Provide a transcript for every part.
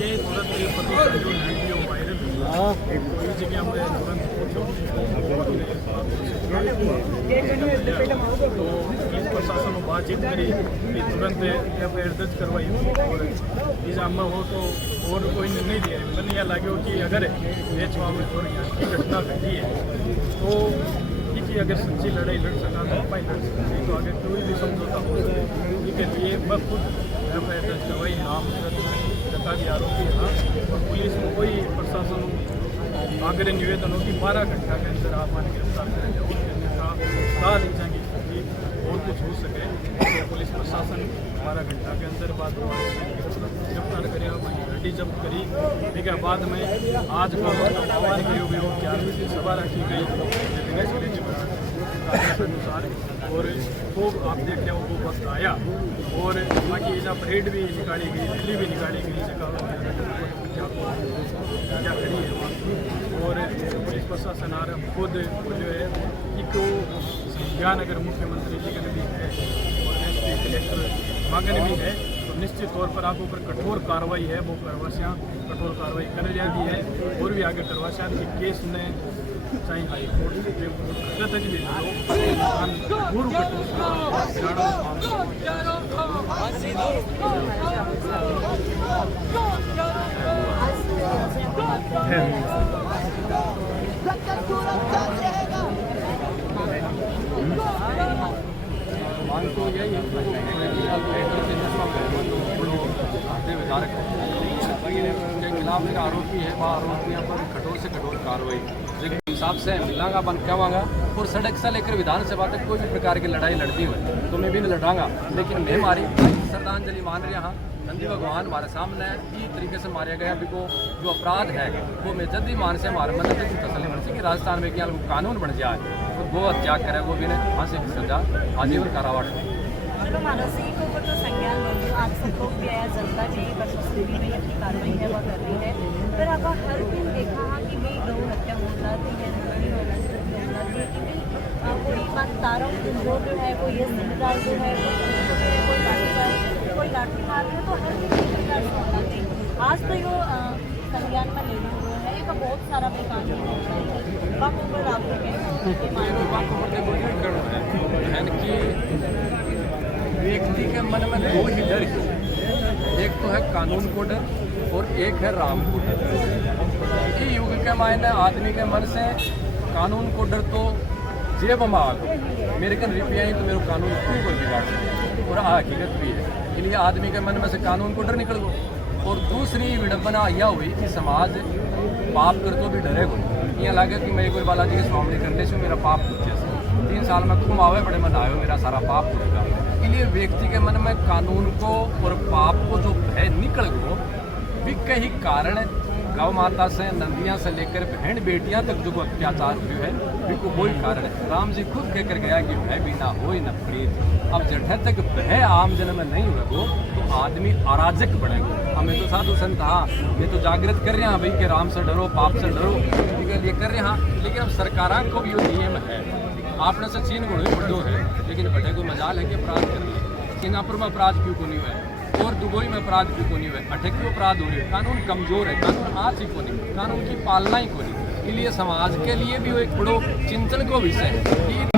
ये तुरंत ये पता जो वीडियो वायरल हुआ एक कोई जगह में तुरंत तो इस प्रशासन को बातचीत करी कि तुरंत एफआईआर दर्ज करवाई और इस अम्मा हो तो और कोई निर्णय दिया मैंने यह लगे कि अगर ये में थोड़ी की घटना घटी है तो कि अगर सच्ची लड़ाई लड़ सका तो भाई लड़ सकते तो आगे कोई भी समझौता हो सके इसके लिए मैं खुद एफआईआर दर्ज करवाई नाम जता भी आरोपी हाँ और पुलिस में कोई प्रशासन आगे निवेदन हो कि 12 घंटा के अंदर आप मान गिरफ्तार करें और कुछ हो सके तो पुलिस प्रशासन 12 घंटा के अंदर बाद गिरफ्तार करे गाड़ी जब्त करी ठीक है। बाद में आज को आह्वान के विरोध 11 बजे सभा रखी गई दिनेश अनुसार और वो आप देख रहे हो वो वक्त आया और बाकी ऐसा परेड भी निकाली गई रैली भी निकाली गई क्या करी है और पुलिस प्रशासन आ रहा खुद जो है एक अगर मुख्यमंत्री जी का भी है और एसपी कलेक्टर मगन भी है तो निश्चित तौर पर आप ऊपर कठोर कार्रवाई है वो करवासियाँ कठोर कार्रवाई कर जाती है और भी आगे करवासियाँ के केस में चाहे हाई कोर्ट तक भी मांग तो यही है के खिलाफ एक आरोपी है वह आरोपियों पर कठोर से कठोर कार्रवाई हिसाब से मिलांगा बन कहवागा और सड़क से लेकर विधानसभा तक कोई भी प्रकार की लड़ाई लड़ती हुई तो मैं भी लड़ांगा लेकिन मैं मारी श्रद्धांजलि मान रहा हाँ नंदी भगवान हमारे सामने इस तरीके से मारा गया अभी को जो अपराध है वो मैं जल्दी मान से हमारे मतलब तसली बन सी कि राजस्थान में क्या कानून बन जाए तो गो हत्या करे वो भी ने फांसी की सजा आजीवन कारावास चलो मानसी को तो संज्ञान आप सबको किया जनता की बसुस्ती में अपनी कार्रवाई है वह कर रही है पर आप हर दिन देखा कि भाई गौ हत्या हो जाती है लड़ाई हो जाती है कोई बात तारों जो है कोई ये जिम्मेदार जो है कोई लाठी मार रहे तो हर दिन आज तो यो संज्ञान में ले हुए है एक बहुत सारा भी कानून बापू पर आप व्यक्ति के मन में दो ही डर है एक तो है कानून को डर और एक है राम को डर। ये युग के मायने आदमी के मन से कानून को डर तो जेब में आ मेरे कन रुपया ही तो मेरे कानून क्यों कोई बिगाड़ और हकीकत भी है इसलिए आदमी के मन में से कानून को डर निकल गो। और दूसरी विडम्बना यह हुई कि समाज पाप कर तो भी डरे को यहाँ लगे कि मेरे कोई बालाजी के स्वामी करने से मेरा पाप कुछ जैसे 3 साल में खूब आवे बड़े मन आयो मेरा सारा पाप टूटेगा। इसलिए व्यक्ति के मन में कानून को और पाप को जो भय निकल गो भी कई कारण गौ माता से नंदियाँ से लेकर बहन बेटियां तक जो अत्याचार हुए है भी को कोई कारण है। राम जी खुद कहकर गया कि भय भी ना हो न प्रीत। अब जठे तक भय आम जन में नहीं हुए वो तो आदमी अराजक बनेगा। हमें तो साधु संत हाँ ये तो जागृत कर रहे हैं भाई कि राम से डरो पाप से डरो ये कर रहे हैं लेकिन अब सरकार को भी ये नियम है आपने से 3 गुण बड़ो है लेकिन बड़े को मजाल है कि अपराध कर लिए सिंगापुर में अपराध क्यों को नहीं हुआ और दुबई में अपराध क्यों को नहीं हुआ अठे क्यों अपराध हो रहे कानून कमजोर है कानून आज ही को नहीं कानून की पालना ही को नहीं। इसलिए समाज के लिए भी वो एक बड़ो चिंतन को विषय है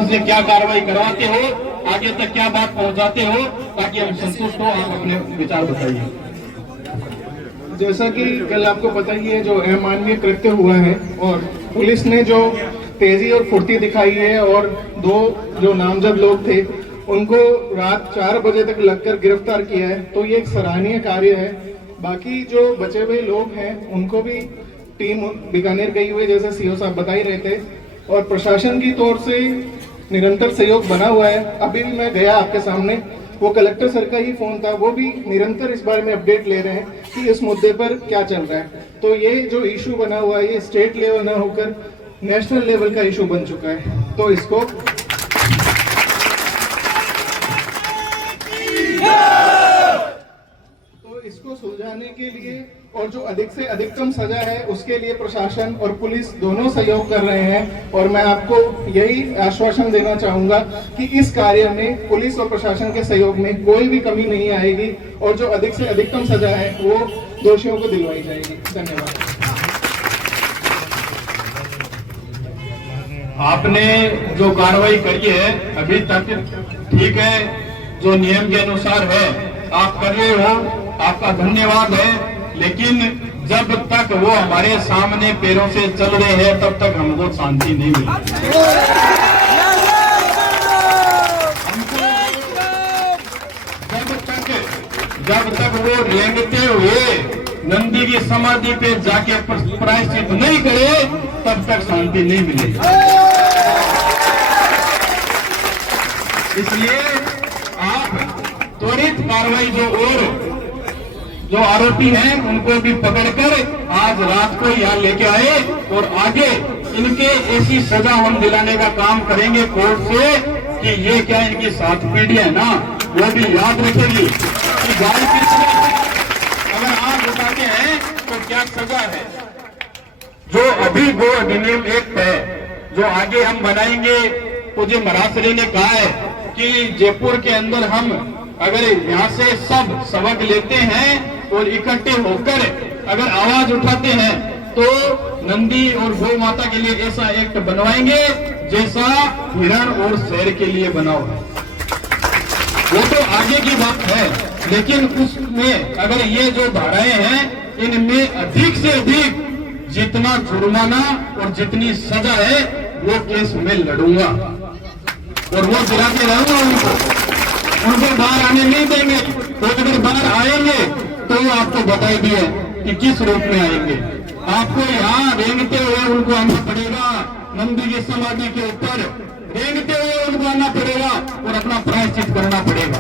कि क्या कार्रवाई करवाते हो आगे तक क्या बात पहुंचाते हो ताकि हम संतुष्ट हो। आप अपने विचार बताइए। जैसा कि कल आपको पता ही है जो अमानवीय कृत्य हुआ है और पुलिस ने जो तेजी और फुर्ती दिखाई है और 2 जो नामजद लोग थे उनको रात 4 बजे तक लगकर गिरफ्तार किया है तो ये एक सराहनीय कार्य है। बाकी जो बचे हुए लोग हैं उनको भी टीम बीकानेर गई हुई जैसे सीओ साहब बता ही रहे थे और प्रशासन की तौर से निरंतर सहयोग बना हुआ है। अभी भी मैं गया आपके सामने वो कलेक्टर सर का ही फोन था वो भी निरंतर इस बारे में अपडेट ले रहे हैं कि इस मुद्दे पर क्या चल रहा है। तो ये जो इशू बना हुआ है ये स्टेट लेवल ना होकर नेशनल लेवल का इशू बन चुका है तो इसको सुलझाने के लिए और जो अधिक से अधिकतम सजा है उसके लिए प्रशासन और पुलिस दोनों सहयोग कर रहे हैं और मैं आपको यही आश्वासन देना चाहूंगा कि इस कार्य में पुलिस और प्रशासन के सहयोग में कोई भी कमी नहीं आएगी और जो अधिक से अधिकतम सजा है वो दोषियों को दिलवाई जाएगी। धन्यवाद। आपने जो कार्रवाई करी है अभी तक ठीक है, जो नियम के अनुसार है आप कर रहे हो, आपका धन्यवाद है। लेकिन जब तक वो हमारे सामने पैरों से चल रहे हैं तब तक हमको शांति नहीं मिली। जब तक वो रेंगते हुए नंदी की समाधि पे जाके प्रायश्चित नहीं करे तब तक शांति नहीं मिलेगी। इसलिए आप त्वरित कार्रवाई जो आरोपी हैं उनको भी पकड़कर आज रात को यहाँ लेके आए और आगे इनके ऐसी सजा हम दिलाने का काम करेंगे कोर्ट से कि ये क्या इनकी 7 पीढ़ी है ना वो भी याद रखेगी कि गाय की अगर आप बताते हैं तो क्या सजा है। जो अभी गो अधिनियम एक्ट है जो आगे हम बनाएंगे, मुझे मरासरी ने कहा है कि जयपुर के अंदर हम अगर यहाँ से सब सबक लेते हैं और इकट्ठे होकर अगर आवाज उठाते हैं तो नंदी और गौ माता के लिए ऐसा एक्ट बनवाएंगे जैसा हिरण और शेर के लिए बना हुआ। वो तो आगे की बात है, लेकिन उसमें अगर ये जो धाराएं हैं इनमें अधिक से अधिक जितना जुर्माना और जितनी सजा है वो केस में लड़ूंगा और वो दिलाते रहूंगा उनको बाहर आने नहीं देंगे। तो अगर बाहर आएंगे तो आपको बताई दिए कि किस रूप में आएंगे। आपको यहाँ रेंगते हुए उनको आना पड़ेगा, नंदी की समाधि के ऊपर रेंगते हुए उनको आना पड़ेगा और अपना प्रायश्चित करना पड़ेगा।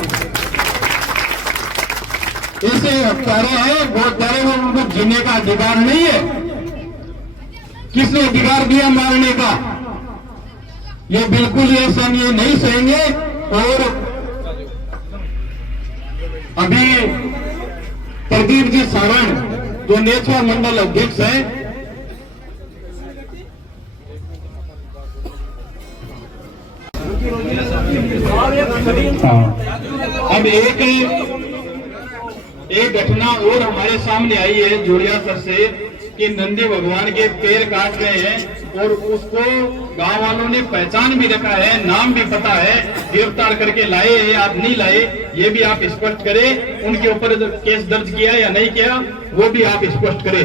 ऐसे हत्यारे हैं, वो हत्यारे में उनको जीने का अधिकार नहीं है। किसने अधिकार दिया मारने का? ये बिल्कुल ऐसा नहीं सहेंगे। और अभी प्रदीप जी सावण जो नेचुआ मंडल अध्यक्ष है, अब एक घटना और हमारे सामने आई है जोड़ियासर से कि नंदी भगवान के पैर काट रहे हैं और उसको गांव वालों ने पहचान भी रखा है, नाम भी पता है, गिरफ्तार करके लाए या आप नहीं लाए ये भी आप स्पष्ट करें। उनके ऊपर केस दर्ज किया या नहीं किया वो भी आप स्पष्ट करें।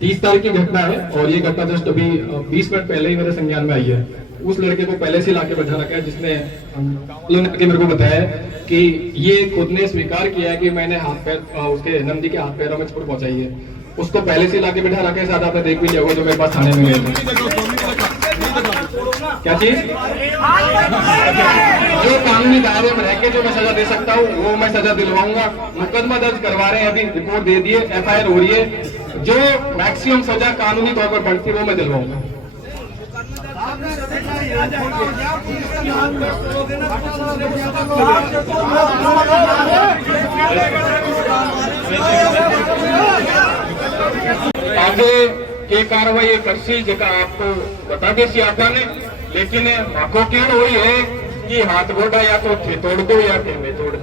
30 तारीख की घटना है और ये घटना जस्ट अभी 20 मिनट पहले ही मेरे संज्ञान में आई है। उस लड़के को पहले से लाके बैठा रखा है जिसने मेरे को बताया है कि ये खुद ने स्वीकार किया है कि मैंने हाथ पैर उसके नंदी के हाथ पैरों में चोट पहुंचाई है। उसको पहले से लाके बैठा रखा है। शायद आपने देख भी लिया होगा जो मेरे पास थाने में गए थे। क्या चीज जो कानूनी दायरे में रह के जो मैं सजा दे सकता हूँ वो मैं सजा दिलवाऊंगा। मुकदमा दर्ज करवा रहे हैं, अभी रिपोर्ट दे दिए, FIR हो रही है। जो मैक्सिमम सजा कानूनी तौर पर बढ़ती है वो मैं दिलवाऊंगा। आगे के कार्रवाई करसी जगह आपको बता देसी आपने, लेकिन माको क्या हुई है कि हाथ गोड़ा या तो थे तोड़ दो या फिर मैं तोड़ दो।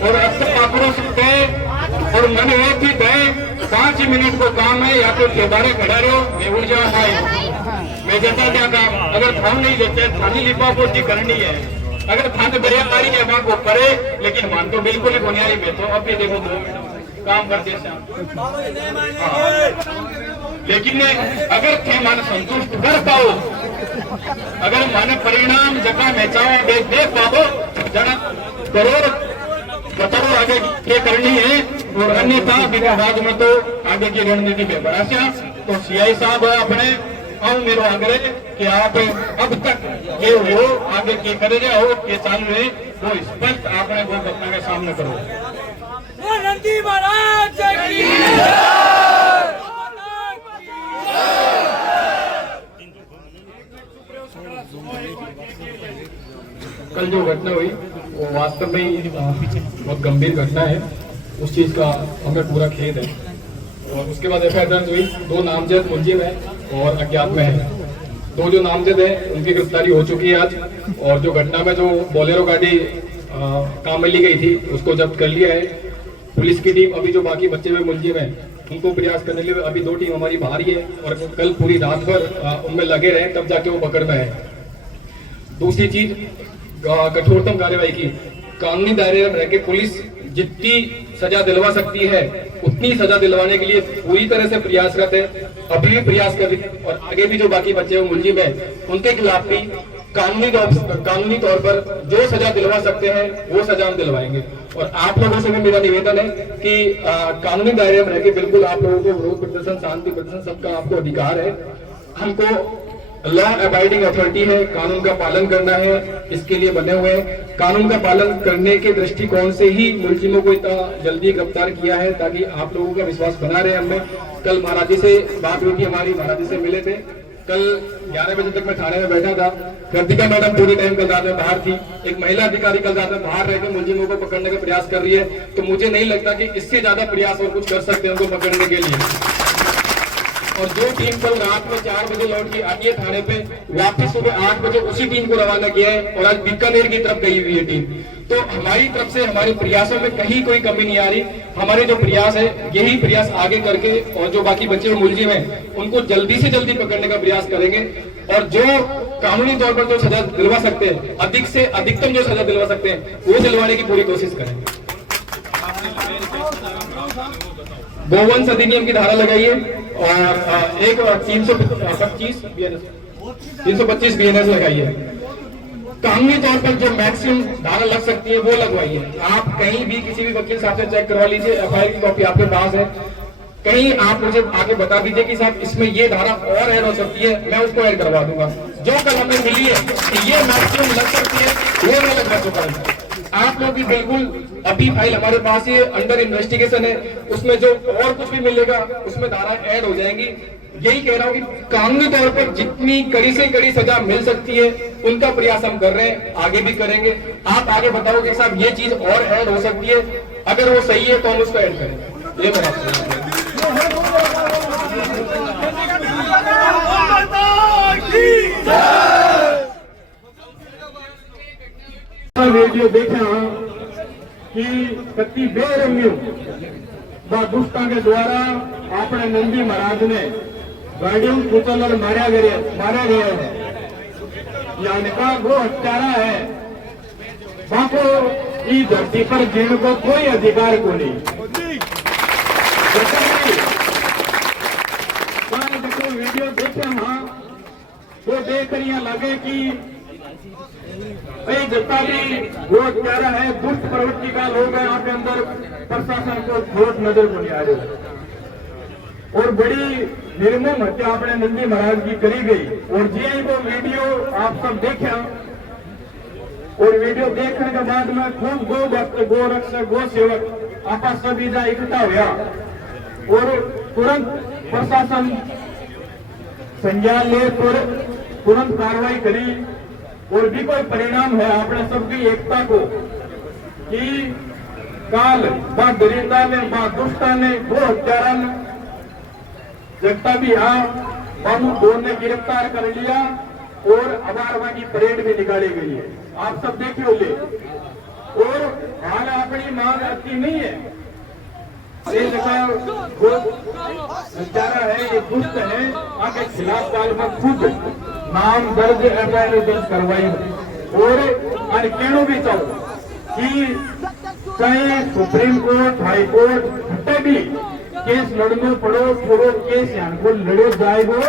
और अब तक आक्रोश थे और मन वो भी थे 5 मिनट को काम है या तो ठेबारे खड़ा रहो मैं उड़ जा मैं जैसा क्या काम अगर थाम नहीं देते थानी लिपा पोती करनी है। अगर थाने बढ़िया मारी है मां को करे, लेकिन मान तो बिल्कुल ही बुनियादी में तो अब भी देखो 2 मिनट काम करते लेकिन अगर थे मन संतुष्ट कर पाओ, अगर मन परिणाम जगह में चाहो दे पाओ जना जरूर बताओ आगे क्या करनी है। और अन्यथा विवाद में तो आगे की रणनीति बेबराशा। तो CI साहब अपने आओ मेरा आग्रह कि आप अब तक ये हो आगे के करे हो के साल में वो स्पष्ट आपने वो घटना के सामने करो। नंदी महाराज की कल जो घटना हुई वो वास्तव में बहुत गंभीर घटना है। उस चीज का हमें पूरा खेद है। और उसके बाद FIR दर्ज हुई, 2 नामजद मुलजिम है और अज्ञात में है। दो जो नामजद हैं उनकी गिरफ्तारी हो चुकी है आज, और जो घटना में जो बोलेरो गाड़ी काम में ली गई थी उसको जब्त कर लिया है। पुलिस की टीम अभी जो बाकी बच्चे हुए मुलजिम हैं उनको प्रयास करने के लिए अभी 2 टीम हमारी बाहर ही है, और कल पूरी रात भर उनमें लगे रहे तब जाके वो पकड़ में है। दूसरी चीज, कठोरतम कार्यवाही की, कानूनी दायरे में रहकर पुलिस जितनी सजा दिलवा सकती है उतनी सजा दिलवाने के लिए पूरी तरह से प्रयासरत है, अभी भी प्रयास कर रही है, और आगे भी जो बाकी बच्चे हुए मुलजिम है उनके खिलाफ भी कानूनी तौर पर जो सजा दिलवा सकते हैं वो सजा हम दिलवाएंगे। और आप लोगों से भी मेरा निवेदन है कि कानूनी दायरे में रहकर बिल्कुल आप लोगों को विरोध प्रदर्शन, शांति प्रदर्शन, सबका आपको अधिकार है। हमको लॉ अबाइडिंग अथॉरिटी है, कानून का पालन करना है, इसके लिए बने हुए हैं। कानून का पालन करने के दृष्टिकोण से ही मुलजिमों को इतना जल्दी गिरफ्तार किया है ताकि आप लोगों का विश्वास बना रहे। हमें कल महाराज जी से बात हुई थी, हमारी महाराज जी से मिले थे। कल 11 बजे तक मैं थाने में बैठा था। कृतिका मैडम पूरे टाइम कल रात में बाहर थी, एक महिला अधिकारी कल रात में बाहर रहकर मुलजिमों को पकड़ने का प्रयास कर रही है। तो मुझे नहीं लगता कि इससे ज्यादा प्रयास और कुछ कर सकते हैं उनको पकड़ने के लिए। और जो टीम कल रात में 4 बजे लौट के आती है थाने पे, वापस सुबह 8 बजे उसी टीम को रवाना किया है, और आज बीकानेर की तरफ गई हुई है टीम। तो हमारी तरफ से हमारे प्रयासों में कहीं कोई कमी नहीं आ रही। हमारे जो प्रयास है यही प्रयास आगे करके, और जो बाकी बच्चे हुए मुलजिम हैं उनको जल्दी से जल्दी पकड़ने का प्रयास करेंगे, और जो कानूनी तौर पर जो सजा दिलवा सकते हैं, अधिक से अधिकतम जो सजा दिलवा सकते हैं वो दिलवाने की पूरी कोशिश करेंगे। गोवंश अधिनियम की धारा लगाई है, और एक 325 BNS लगाई है। कानूनी तौर पर जो मैक्सिमम धारा लग सकती है वो लगवाई है। आप कहीं भी किसी भी वकील साहब से चेक करवा लीजिए, FIR की कॉपी आपके पास है। कहीं आप मुझे आके बता दीजिए कि साहब इसमें ये धारा और ऐड हो सकती है, मैं उसको ऐड करवा दूंगा। जो कल हमें मिली है कि ये मैक्सिमम लग सकती है वो मैं लगवा चुका हूँ। आप लोग भी बिल्कुल, अभी फाइल हमारे पास ही अंडर इन्वेस्टिगेशन है, उसमें जो और कुछ भी मिलेगा उसमें धारा ऐड हो जाएंगी। यही कह रहा हूँ कि कानूनी तौर पर जितनी कड़ी से कड़ी सजा मिल सकती है उनका प्रयास हम कर रहे हैं, आगे भी करेंगे। आप आगे बताओ कि साहब ये चीज और ऐड हो सकती है, अगर वो सही है तो हम उसको ऐड करेंगे। ये मेरा वीडियो देखा कि कति बेरंगियों व दुष्टा के द्वारा अपने नंदी महाराज ने गाड़ियों कुचल और मारा गया है, यानी का वो हत्यारा है। बाको इस धरती पर जीने को कोई अधिकार को नहीं। देखो वीडियो देखे हाँ, वो देख रही लगे कि जितना भी वो हत्यारा है, दुष्ट प्रवृत्ति का लोग है, आपके अंदर प्रशासन को बहुत नजर को नहीं आ रही, और बड़ी निर्मम हत्या अपने नंदी महाराज की करी गई। और जी वो वीडियो आप सब देखा, और वीडियो देखने के बाद में खूब गो भक्त, गो रक्षक, गो सेवक आपा सभी इकट्ठा हुआ, और तुरंत प्रशासन संज्ञान ले तुरंत कार्रवाई करी। और भी कोई परिणाम है अपने सबकी एकता को कि काल बा दरिंदा ने, बा दुष्टा ने, वो हत्यारा ने जगता भी बाबू दोन ने गिरफ्तार कर लिया, और अबारवा की परेड भी निकाली गई है, आप सब देखे होंगे। और हाल अपनी मांग आती नहीं है, ये हत्यारा है, ये दुष्ट है, आपके खिलाफ काल में खुद नाम दर्ज FIR दर्ज करवाई। और कहना भी चाहूँ कि चाहे सुप्रीम कोर्ट, हाई कोर्ट हटे भी केस लड़नो पड़ो, थोड़ो केस यहाँ को लड़ो जाएगो।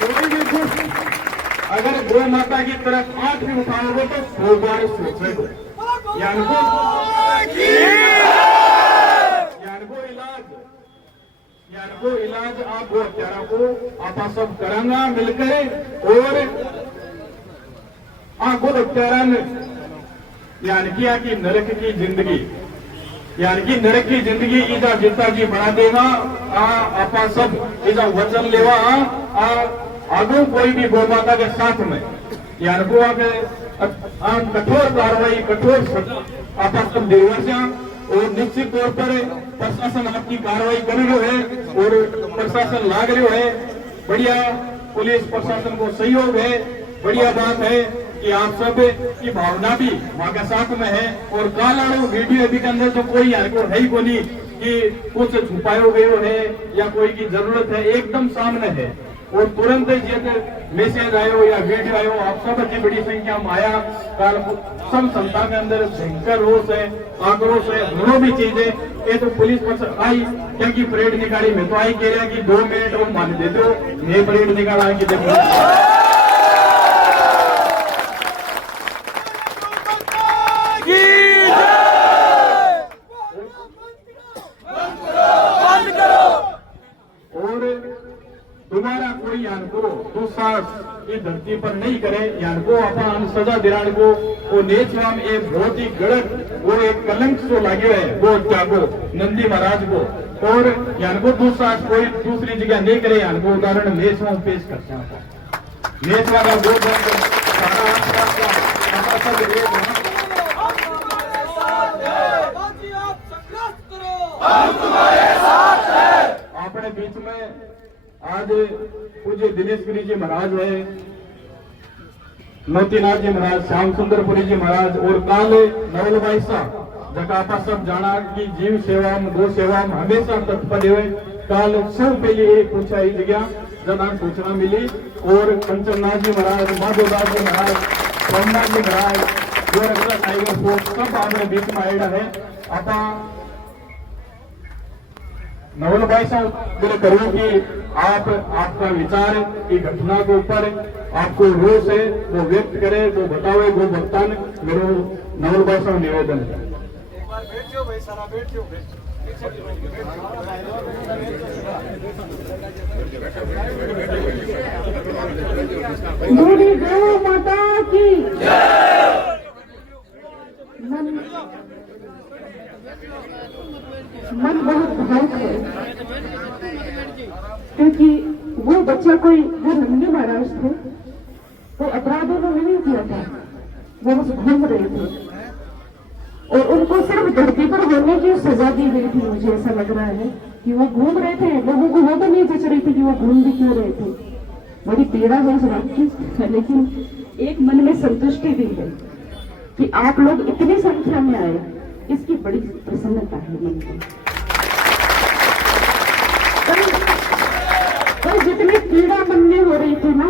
कोई भी दुष्ट अगर गौ माता की तरफ आंख भी उठाओगे तो 100 बार सोचेगो। को इलाज आप वो हत्यारा को आप सब करांगा मिलकर, और आपको हत्यारा ने यानी किया कि नरक की जिंदगी, यानी कि नरक की जिंदगी इजा जिता की बना देगा। आपा सब इजा वचन लेवा आगू कोई भी गौ माता के साथ में, यानी को आगे कठोर कार्रवाई, कठोर आपा सब दिलवा, और निश्चित तौर पर प्रशासन आपकी कार्रवाई कर रही है और प्रशासन लाग रही है। बढ़िया पुलिस प्रशासन को सहयोग है। बढ़िया बात है कि आप सब की भावना भी वहाँ के साथ में है। और कालाड़ो वीडियो अभी के अंदर तो कोई है ही को नहीं कि कुछ छुपायो गयो है या कोई की जरूरत है, एकदम सामने है। और तुरंत मैसेज आयो या वीडियो आयो, आप सब इतनी बड़ी संख्या में आया। काल सब संस्था के अंदर भयंकर रोष है, आक्रोश है, दोनों भी चीजें। ये तो पुलिस पर आई क्या की परेड निकाली, मैं तो आई कह रहा कि 2 मिनट और मान दे दो, ये परेड निकाला कि देखो दोबारा कोई यान को दुस्साहस इस धरती पर नहीं करे। यान को अपन सजा दिलाने को वो नेचवाम एक बहुत ही गलत वो एक कलंक जो लगे है वो त्यागो नंदी महाराज को। और यान को दुस्साहस कोई दूसरी जगह नहीं करे। यान को उदाहरण नेचवाम पेश करते हैं। नेचवा का वो अपने बीच में आज पूज्य दिनेश गिरी जी महाराज है, मोतीनाथ जी महाराज, श्याम सुंदरपुरी जी महाराज और काल नवल भाई साहब जगह आप सब जाना कि जीव सेवा में गो सेवा में हमेशा तत्पर हुए। काल सब पहले ये पूछा ही जगह जना सूचना मिली। और कंचननाथ जी महाराज, माधोदास जी महाराज, सोमनाथ जी महाराज, गोरखनाथ टाइगर फोर्स सब आपने बीच में आएगा है। आप नवल भाई साहब बोले करूँ कि आपका विचार की घटना के ऊपर आपको रोष है वो व्यक्त करे, वो बतावे, वो बर्तन मेरे नवल भाई साहब निवेदन है। बूढ़ी गौ माता की मन बहुत भावुक है, क्योंकि वो बच्चा कोई जो नंदी महाराज थे वो अपराध उन्होंने नहीं किया था, वो बस घूम रहे थे और उनको सिर्फ धरती पर होने की सजा दी गई थी। मुझे ऐसा लग रहा है कि वो घूम रहे थे, लोगों को वो तो नहीं जच रही थी कि वो घूम भी क्यों रहे थे। बड़ी पीड़ा है उस बात की, लेकिन एक मन में संतुष्टि भी है कि आप लोग इतनी संख्या में आए, इसकी बड़ी प्रसन्नता है मन को। कल जितनी पीड़ा मन में हो रही थी ना,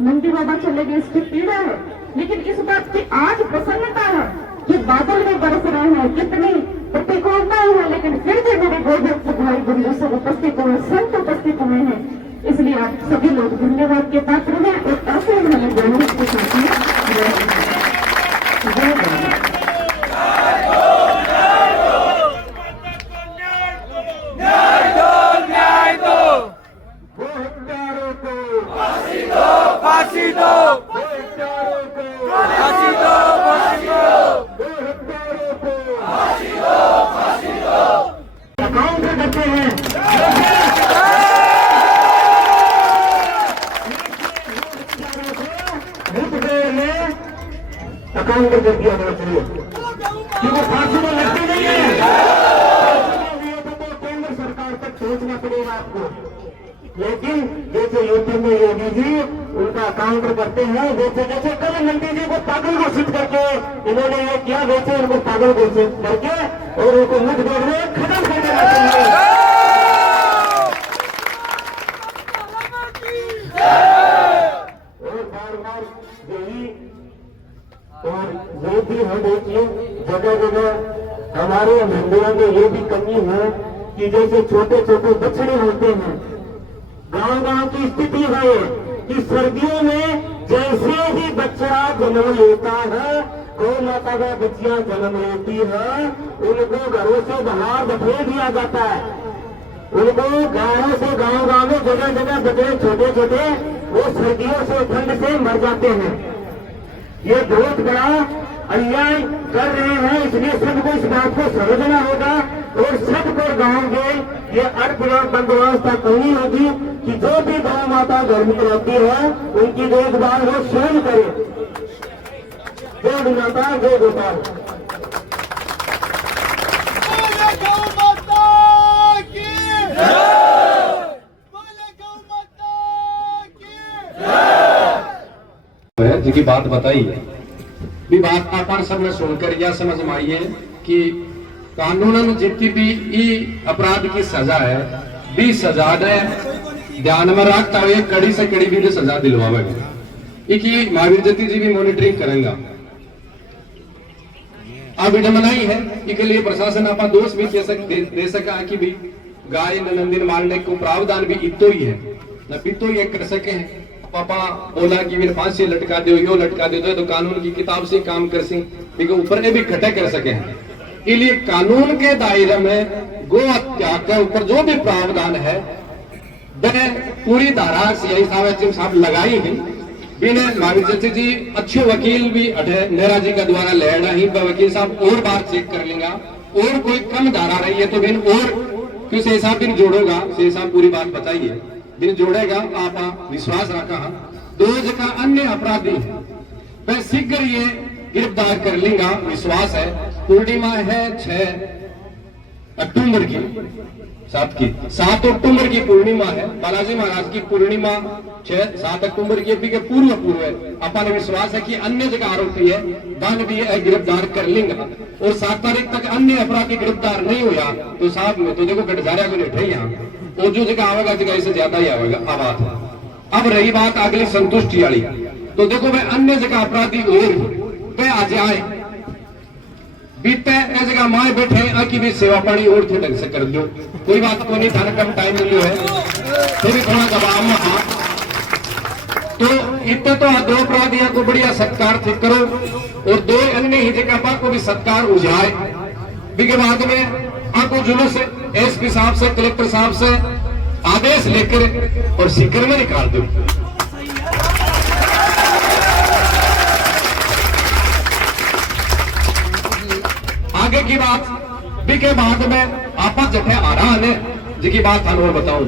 नंदी बाबा चले गए इसकी पीड़ा है, लेकिन इस बात की आज प्रसन्नता है कि बादल में बरस रहे हैं, कितनी प्रतिकूलताएं हैं, लेकिन फिर भी मेरे गोविंद भाई बंधु सब उपस्थित हुए, संत उपस्थित हुए हैं। इसलिए आप सभी लोग धन्यवाद के पात्र हैं और ऐसे हमें बोलने के साथ फांसी दो, फांसी दो, अकाउंट करते हैं। अकाउंट कर दिया जाना चाहिए कि वो फांसी में लगती नहीं है। तो केंद्र सरकार तक सोचना पड़ेगा आपको। लेकिन जैसे यूपी में योगी जी उनका काउंटर करते हैं, जैसे कल नंदी जी को पागल घोषित करके इन्होंने ये किया, वैसे उनको पागल घोषित करके और उनको मुठभेड़ में खत्म कर देना चाहिए। और बार बार यही और ये भी हम देखिए जगह जगह हमारे मंदिरों में ये भी कमी है कि जैसे छोटे छोटे बछड़े होते हैं, गांव गांव की स्थिति है कि सर्दियों में जैसे ही बच्चा जन्म लेता है, गौ माता का बच्चियां जन्म लेती है, उनको घरों से बाहर बखेर दिया जाता है। उनको गांवों से गांव में जगह जगह बच्चे छोटे छोटे वो सर्दियों से ठंड से मर जाते हैं। ये बहुत बड़ा अन्याय कर रहे हैं, इसलिए सबको इस बात को समझना होगा और सबको गांव में ये अर्थव्यवस्था करनी होगी कि जो भी गौ माता गर्भ कराती है उनकी देखभाल वो स्वयं करे। जय माता, जय गोपाल। जिनकी बात बताई है भी बात आप सबने सुनकर यह समझ में आई है कि कानूनन जितनी भी ई अपराध की सजा है भी सजा ने ध्यान में रखता हुए कड़ी से कड़ी भी सजा दिलवावेगा। एक महावीर जती जी भी मॉनिटरिंग करेंगे। अब विडम्बनाई है इसके लिए प्रशासन आप दोष भी दे सका कि भी गाय नंदिन मारने को प्रावधान भी इतो ही है न पितो ये कर सके हैं। पापा बोला कि मेरे फांसी लटका दो यो लटका दे तो कानून की किताब से काम कर सी ऊपर ने भी खटे कर सके हैं। इसलिए कानून के दायरे में गो हत्या के ऊपर जो भी प्रावधान है वह पूरी धारा सीआई साहब लगाई है। बिना महावीर जती जी अच्छे वकील भी अठे नेहरा जी का द्वारा लेना ही वकील साहब और बार चेक कर लेंगे और कोई कम धारा रही है तो बिन और किस हिसाब बिन जोड़ोगा से हिसाब पूरी बात बताइए बिन जोड़ेगा आप विश्वास रखा। दो जगह अन्य अपराधी वह शीघ्र ये गिरफ्तार कर लेगा विश्वास है। पूर्णिमा है 6 अक्टूबर की 7 अक्टूबर की पूर्णिमा है। बालाजी महाराज की पूर्णिमा 7 अक्टूबर की अभी के पूर्व है। अपन विश्वास है कि अन्य जगह आरोपी है दान भी गिरफ्तार कर लेंगे और 7 तारीख तक अन्य अपराधी गिरफ्तार नहीं हुआ तो साहब में तो देखो गटजारिया को लेटे यहाँ और जो जगह आवेगा जगह से ज्यादा ही आवेगा आवाज। अब रही बात अगली संतुष्टि वाली तो देखो भाई अन्य जगह अपराधी और वे आज आए बीते जगह माए बैठे की भी सेवा पानी और थे ढंग से कर दो कोई बात को नहीं थाना कम टाइम मिलो है तो भी थोड़ा दबाव में हाँ तो इतने तो दो अपराधियों को बढ़िया सत्कार थे करो और दो अन्य ही जगह को भी सत्कार उजाए के बाद में आपको जुलूस एसपी साहब से कलेक्टर साहब से आदेश लेकर और सीकर में निकाल दो। आगे की बात भी के बाद में आप जठे आ रहा है जिसकी बात थानों बताऊं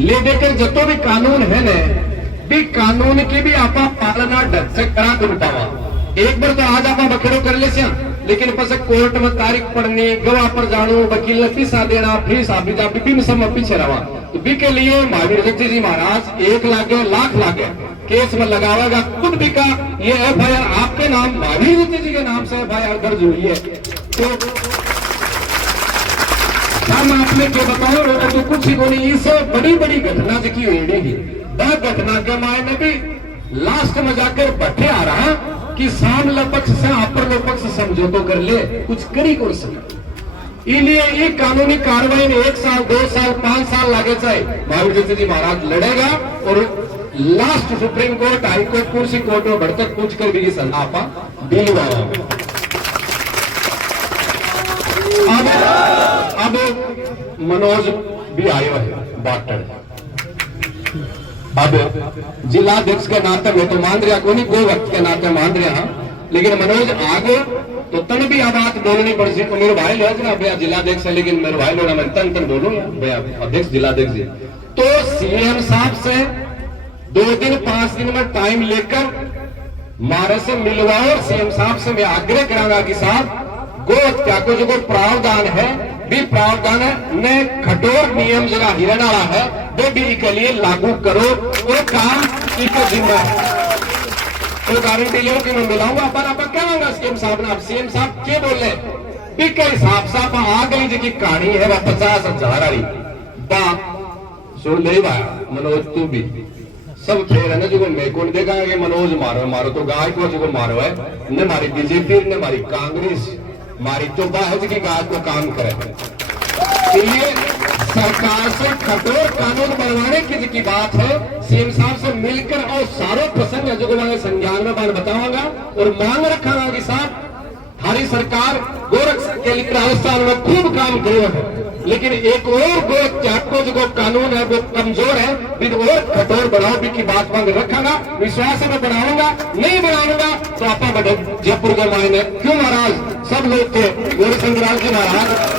ले देकर जतो भी कानून है ने भी कानून की भी आप पालना ढंग से करा कर उठावा। एक बार तो आज आप बखेड़ो कर ले लेकिन पस कोर्ट में तारीख पढ़नी गवाह पर जानो वकील ने फीसा देना फिर साबित जा विभिन्न सब पीछे रहा तो बी के लिए महावीर जती जी महाराज 1 लाख लागे केस में लगावेगा खुद भी का ये एफआईआर आपके नाम महावीर जती जी के नाम से एफआईआर दर्ज हुई है तो हम आपने क्या बताओ तो कुछ ही को नहीं इससे बड़ी बड़ी घटना की हुई वह घटना के मायने भी लास्ट में जाकर बैठे आ रहा कि सामने पक्ष से अपर पक्ष समझौता कर ले कुछ करी कर सके। इसलिए ये कानूनी कार्रवाई में 1 साल 2 साल 5 साल लगे चाहे महावीर जती जी महाराज लड़ेगा और last supreme court high court कुर्सी कोर्ट में बढ़कर पूछ कर भी आपा दिलवाया। अब मनोज भी आए है बाटर अब जिलाध्यक्ष के नाते में तो मान रहा कोई दो वक्त के नाते मान रहा लेकिन मनोज आगे तो तन भी आ बात बोलनी पड़ सी मेरे भाई ले ना भैया जिलाध्यक्ष है लेकिन मेरे भाई लोग मैं तन बोलूँ भैया अध्यक्ष जिलाध्यक्ष जी तो सीएम साहब से 2 दिन 5 दिन में टाइम लेकर मारे से मिलवाओ और सीएम साहब से मैं आग्रह करांगा कि साहब गो हत्या को जो प्रावधान है भी प्रावधान ने कठोर नियम जगह हिरन वाला है वे भी के लिए लागू करो और काम एक जिम्मा है तो गारंटी लो कि मैं मिलाऊंगा पर आप क्या होगा सीएम साहब ने सीएम साहब क्या बोले भी के हिसाब से आप आ गई जी की कहानी है वह 50,000 वाली बा सुन ले भाया मनोज तू भी सब फेर है ना जो मैं कौन देखा कि मनोज मारो तो गाय को जो मारो है न हमारी बीजेपी ने हमारी कांग्रेस हमारी तो बाहर की गाय को काम करे इसलिए सरकार से कठोर कानून बनवाने की बात है सीएम साहब से मिलकर और सारे प्रसंग है जो मैं संज्ञान में बात बताऊंगा और मांग रखा कि साहब हमारी सरकार गोरखपुर के लिए राजस्थान में खूब काम करे है लेकिन एक और गोरखपुर जो कानून है वो कमजोर है फिर और कठोर बढ़ाओ की बात मांग रखा विश्वास में बढ़ाऊंगा नहीं बढ़ाऊंगा तो आप जयपुर के मायने क्यों महाराज सब लोग थे गोरखचंद्र जी महाराज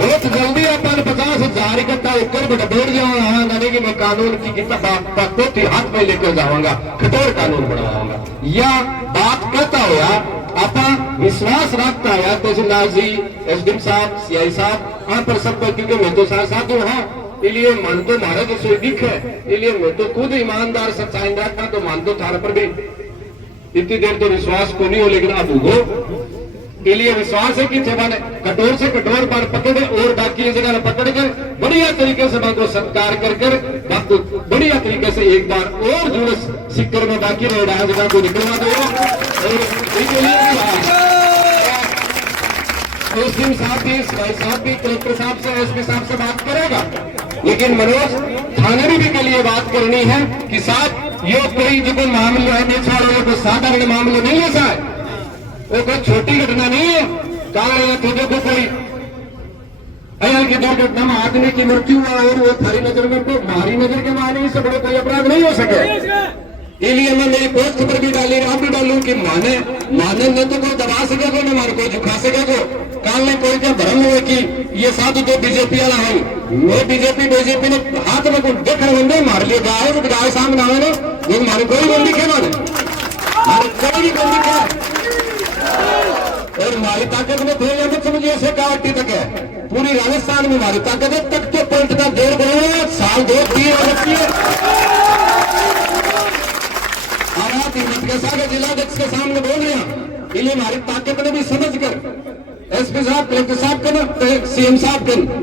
बहुत जल्दी अपन 50,000 इकट्ठा होकर बैठ जाऊंगा कि मैं कानून की किताब हाथ में लेकर जाऊंगा कठोर कानून बनाऊंगा या बात कहता हुआ आपा विश्वास रखता है तहसीलदार जी एसडीएम साहब सीआई साहब आप पर सब क्योंकि मैं तो साथ हूँ हाँ इसलिए मन तो मारा तो सोई दिख है इसलिए मैं तो खुद ईमानदार सच्चाई रखा तो मान तो थारे पर भी इतनी देर तो विश्वास को नहीं हो, लेकिन अब हो के लिए विश्वास है कि जब कठोर से कठोर बार पकड़े और बाकी जगह पकड़ कर बढ़िया तरीके से बात को सत्कार कर बात को बढ़िया तरीके से एक बार और जुलूस सिक्कर में बाकी रह रहा जगह को निकलवा दो। मुस्लिम साहब भी, भाई साहब भी कलेक्टर साहब से, एसपी साहब से बात करेगा, लेकिन मनोज थाने भी के लिए बात करनी है कि साहब ये कोई जो मामला है नहीं, कोई साधारण मामला नहीं है साहब, वो कोई छोटी घटना नहीं है। कहा को कोई अयल की दुर्घटना में आदमी की मृत्यु हुआ और वो थारी नजर में को हमारी नजर के माने से बड़े कोई अपराध नहीं हो सके। इसलिए मैं मेरी पोस्ट पर भी डाली, आप भी डालू कि माने न तो कोई दबा सकेगा, न मारे कोई झुका सकेगा। काल ने कोई क्या भ्रम हुए कि ये साधु तो बीजेपी वाला है, वो बीजेपी ने हाथ में कोई देख बंदे मार लिए गाय, तो गाय सामने आवे ना, वो मारे कोई बंदी खे मारे कोई भी बंदी खे, और हमारी ताकत में थे मत समझिए ऐसे कावटी तक है। पूरी राजस्थान में हमारी ताकत है, तक तो पलटना देर बढ़े साल 2-3 रखती है। के जिलाध्यक्ष के सामने बोल रहे हैं, इसलिए हमारी ताकत ने भी समझ कर एसपी साहब, कलेक्टर साहब का, सीएम साहब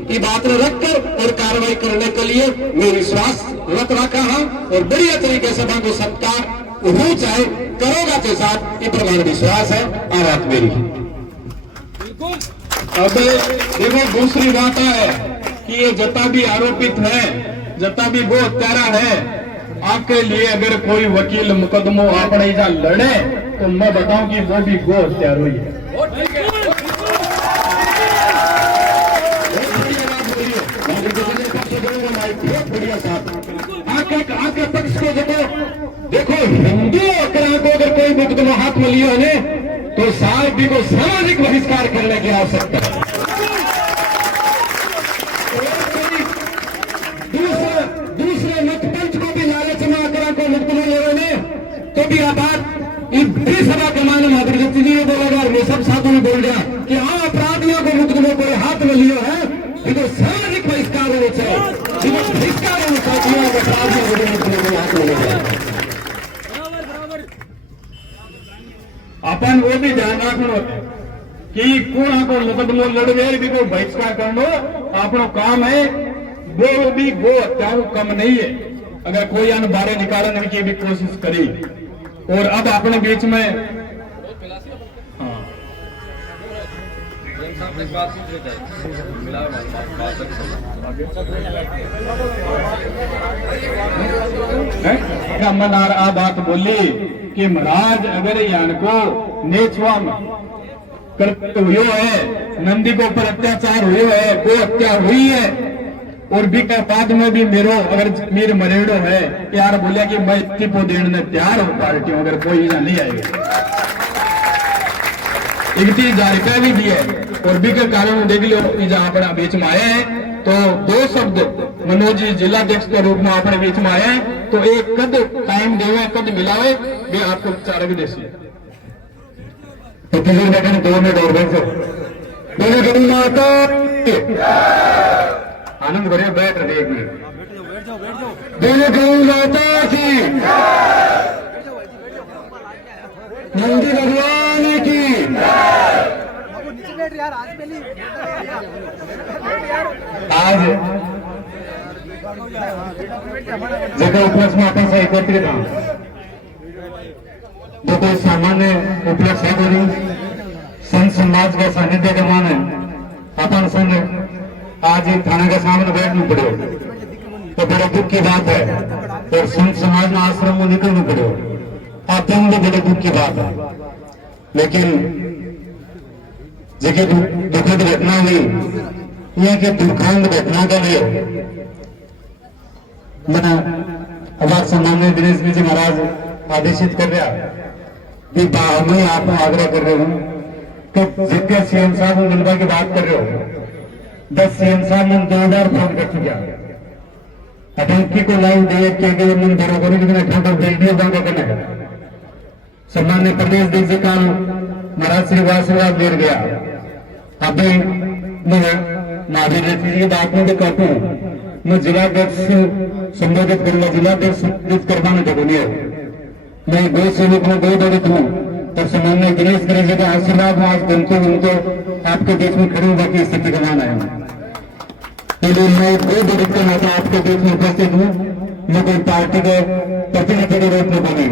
की बात में रखकर और कार्रवाई करने के लिए मैं विश्वास रख रखा हूं और बढ़िया तरीके से बात को सत्कार हो चाहे करोगा के साथ ये प्रमाण विश्वास है। आरात मेरी अब देखो दूसरी बात है कि ये जता भी आरोपित है, जता भी वो हत्यारा है, आपके लिए अगर कोई वकील मुकदमों आपने इधर लड़े तो मैं बताऊं कि वो भी गो हत्यार हुई है। बहुत बढ़िया साहब आके पक्ष को देखो हिंदू अकरा को अगर कोई मुकदमा हाथ में लिया है तो साहब भी को सामाजिक बहिष्कार करने की आवश्यकता है। दूसरे मत पंच को भी लालच में अकरा को मुकदमा लेने तो भी आबाद सभा के माने माधुरी जी बोलेगा और मैं सब साधु में बोल रहा कि हाँ अपराधियों को मुकदमों को हाथ में लिया है, इनको सामाजिक बहिष्कार होना चाहिए, बहिष्कार होना चाहिए, अपराधियों को मुकदमों को हाथ में लिया। अपन वो भी ध्यान रखना कि कोणा को मुकदमों लड़वे भी को बहिष्कार करना अपना काम है, वो भी गो हत्याओं कम नहीं है। अगर कोई अन बारे निकालने की भी कोशिश करी और अब अपने बीच में कमनार आ बात बोली कि महाराज अगर यान को नेछवाम करते हुए है, नंदी को ऊपर अत्याचार हुए है, को हत्या हुई है और भी बाद में भी मेरो अगर मेरे मरेड़ो है यार बोलिया कि मैं इस्तीफो देने तैयार हूं पार्टी में, अगर कोई यहाँ नहीं आएगा 31,000 रुपया भी दिए और भी के कारण देख लो अपना बीच में आया है तो 2 शब्द मनोज जी जिलाध्यक्ष के रूप में अपने बीच में आया है तो एक कद टाइम देवे कद मिलावे वे आपको चार भी देसी तो 2 मिनट और आनंद बढ़िया बैठ रहे 1 मिनट दोनों गऊ माता की नंदी भगवान की आज जगह उपलक्ष्य में अपन से एकत्रित था जो कोई सामान्य उपलक्ष्य है संत समाज का सानिध्य के माने अपन संग आज एक थाना के सामने बैठना पड़े तो बड़े दुख की बात है और संत समाज में आश्रम में निकलना पड़े आप भी बड़े दुख की बात है। लेकिन जगह दुखद घटना हुई यहाँ के दुखांत घटना के लिए मैं अगर सम्मान्य दिनेश जी महाराज आदेशित कर रहा कि मैं आपको आग्रह कर रहा हूँ तो जितने सीएम साहब मिलवा की बात कर रहे हो 10 सीएम साहब ने 2 बार फोन कर चुका अटंकी को लाइव देख के अगर मन भरो करो लेकिन अठारह वीडियो बंद करने सम्मान्य प्रदेश दीजिए काल महाराज श्री वासुदेव गिर गया अभी मैं महावीर की बात में भी कहता हूँ मैं जिलाध्यक्ष संबोधित करूंगा, जिलाध्यक्ष संबोधित करवाने जगह नहीं है मैं गौ सेवक में गौ दलित हूँ और सामान्य गणेश जी का आशीर्वाद में आज उनको आपके बीच में खड़ी होकर की स्थिति का मान आया हूँ। इसलिए मैं गौ दलित के नाते आपके बीच में उपस्थित हूँ। मैं कोई पार्टी के प्रतिनिधि के रूप में बनी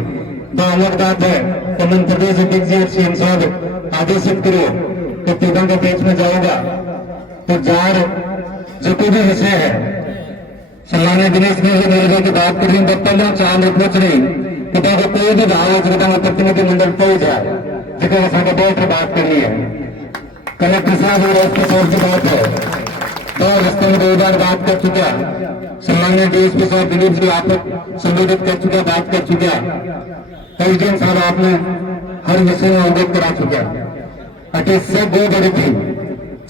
तो अलग बात है तो मध्य प्रदेश अध्यक्ष जी और सीएम साहब आदेशित करो तो पीड़ा के बीच में जाएगा तो जार जो कोई भी विषय है सम्मानित दिनेश जी की बात कर रही हूँ पहले चांद पूछ रही कि देखो कोई भी भाव है प्रतिनिधि मंडल पहुंच जाए जिसके साथ बैठ कर बात करनी है। कलेक्टर साहब और उसके सोच की बात है तो रस्ते में 2 बार बात कर चुका सम्मानित डीएसपी साहब दिलीप जी आप संबोधित कर चुका बात कर चुका एसडीएम साहब आपने हर विषय में अवगत करा चुका अति से दो बड़ी थी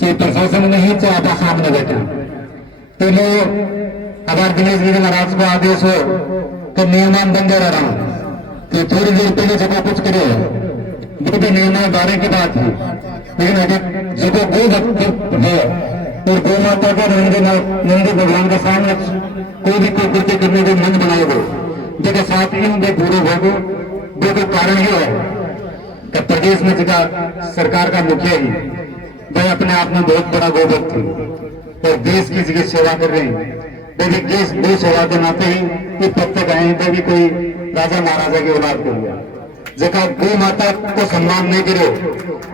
चाहे प्रशासन में ही चाहे आप सामने बैठे तो अगर दिनेश गिरी महाराज को आदेश हो तो नियमान बंदे रह रहा हूं तो थोड़ी देर पहले जगह कुछ करे वो भी नियमान 12 की बात है लेकिन अगर जगह गो भक्त है और गौ माता के नंदी भगवान के सामने कोई भी कोई कृत्य करने को मन बनाए गो जगह साथ ही उनके पूरे भोगो देखो कारण ही है कि प्रदेश में जगह सरकार का मुखिया ही वह अपने आप में बहुत बड़ा गौ भक्त है और देश की जगह सेवा कर रहे हैं वो भी देश गौ सेवा के नाते ही ये पत्ते गए हैं भी कोई राजा महाराजा की औलाद को लिया जगह गौ माता को सम्मान नहीं करे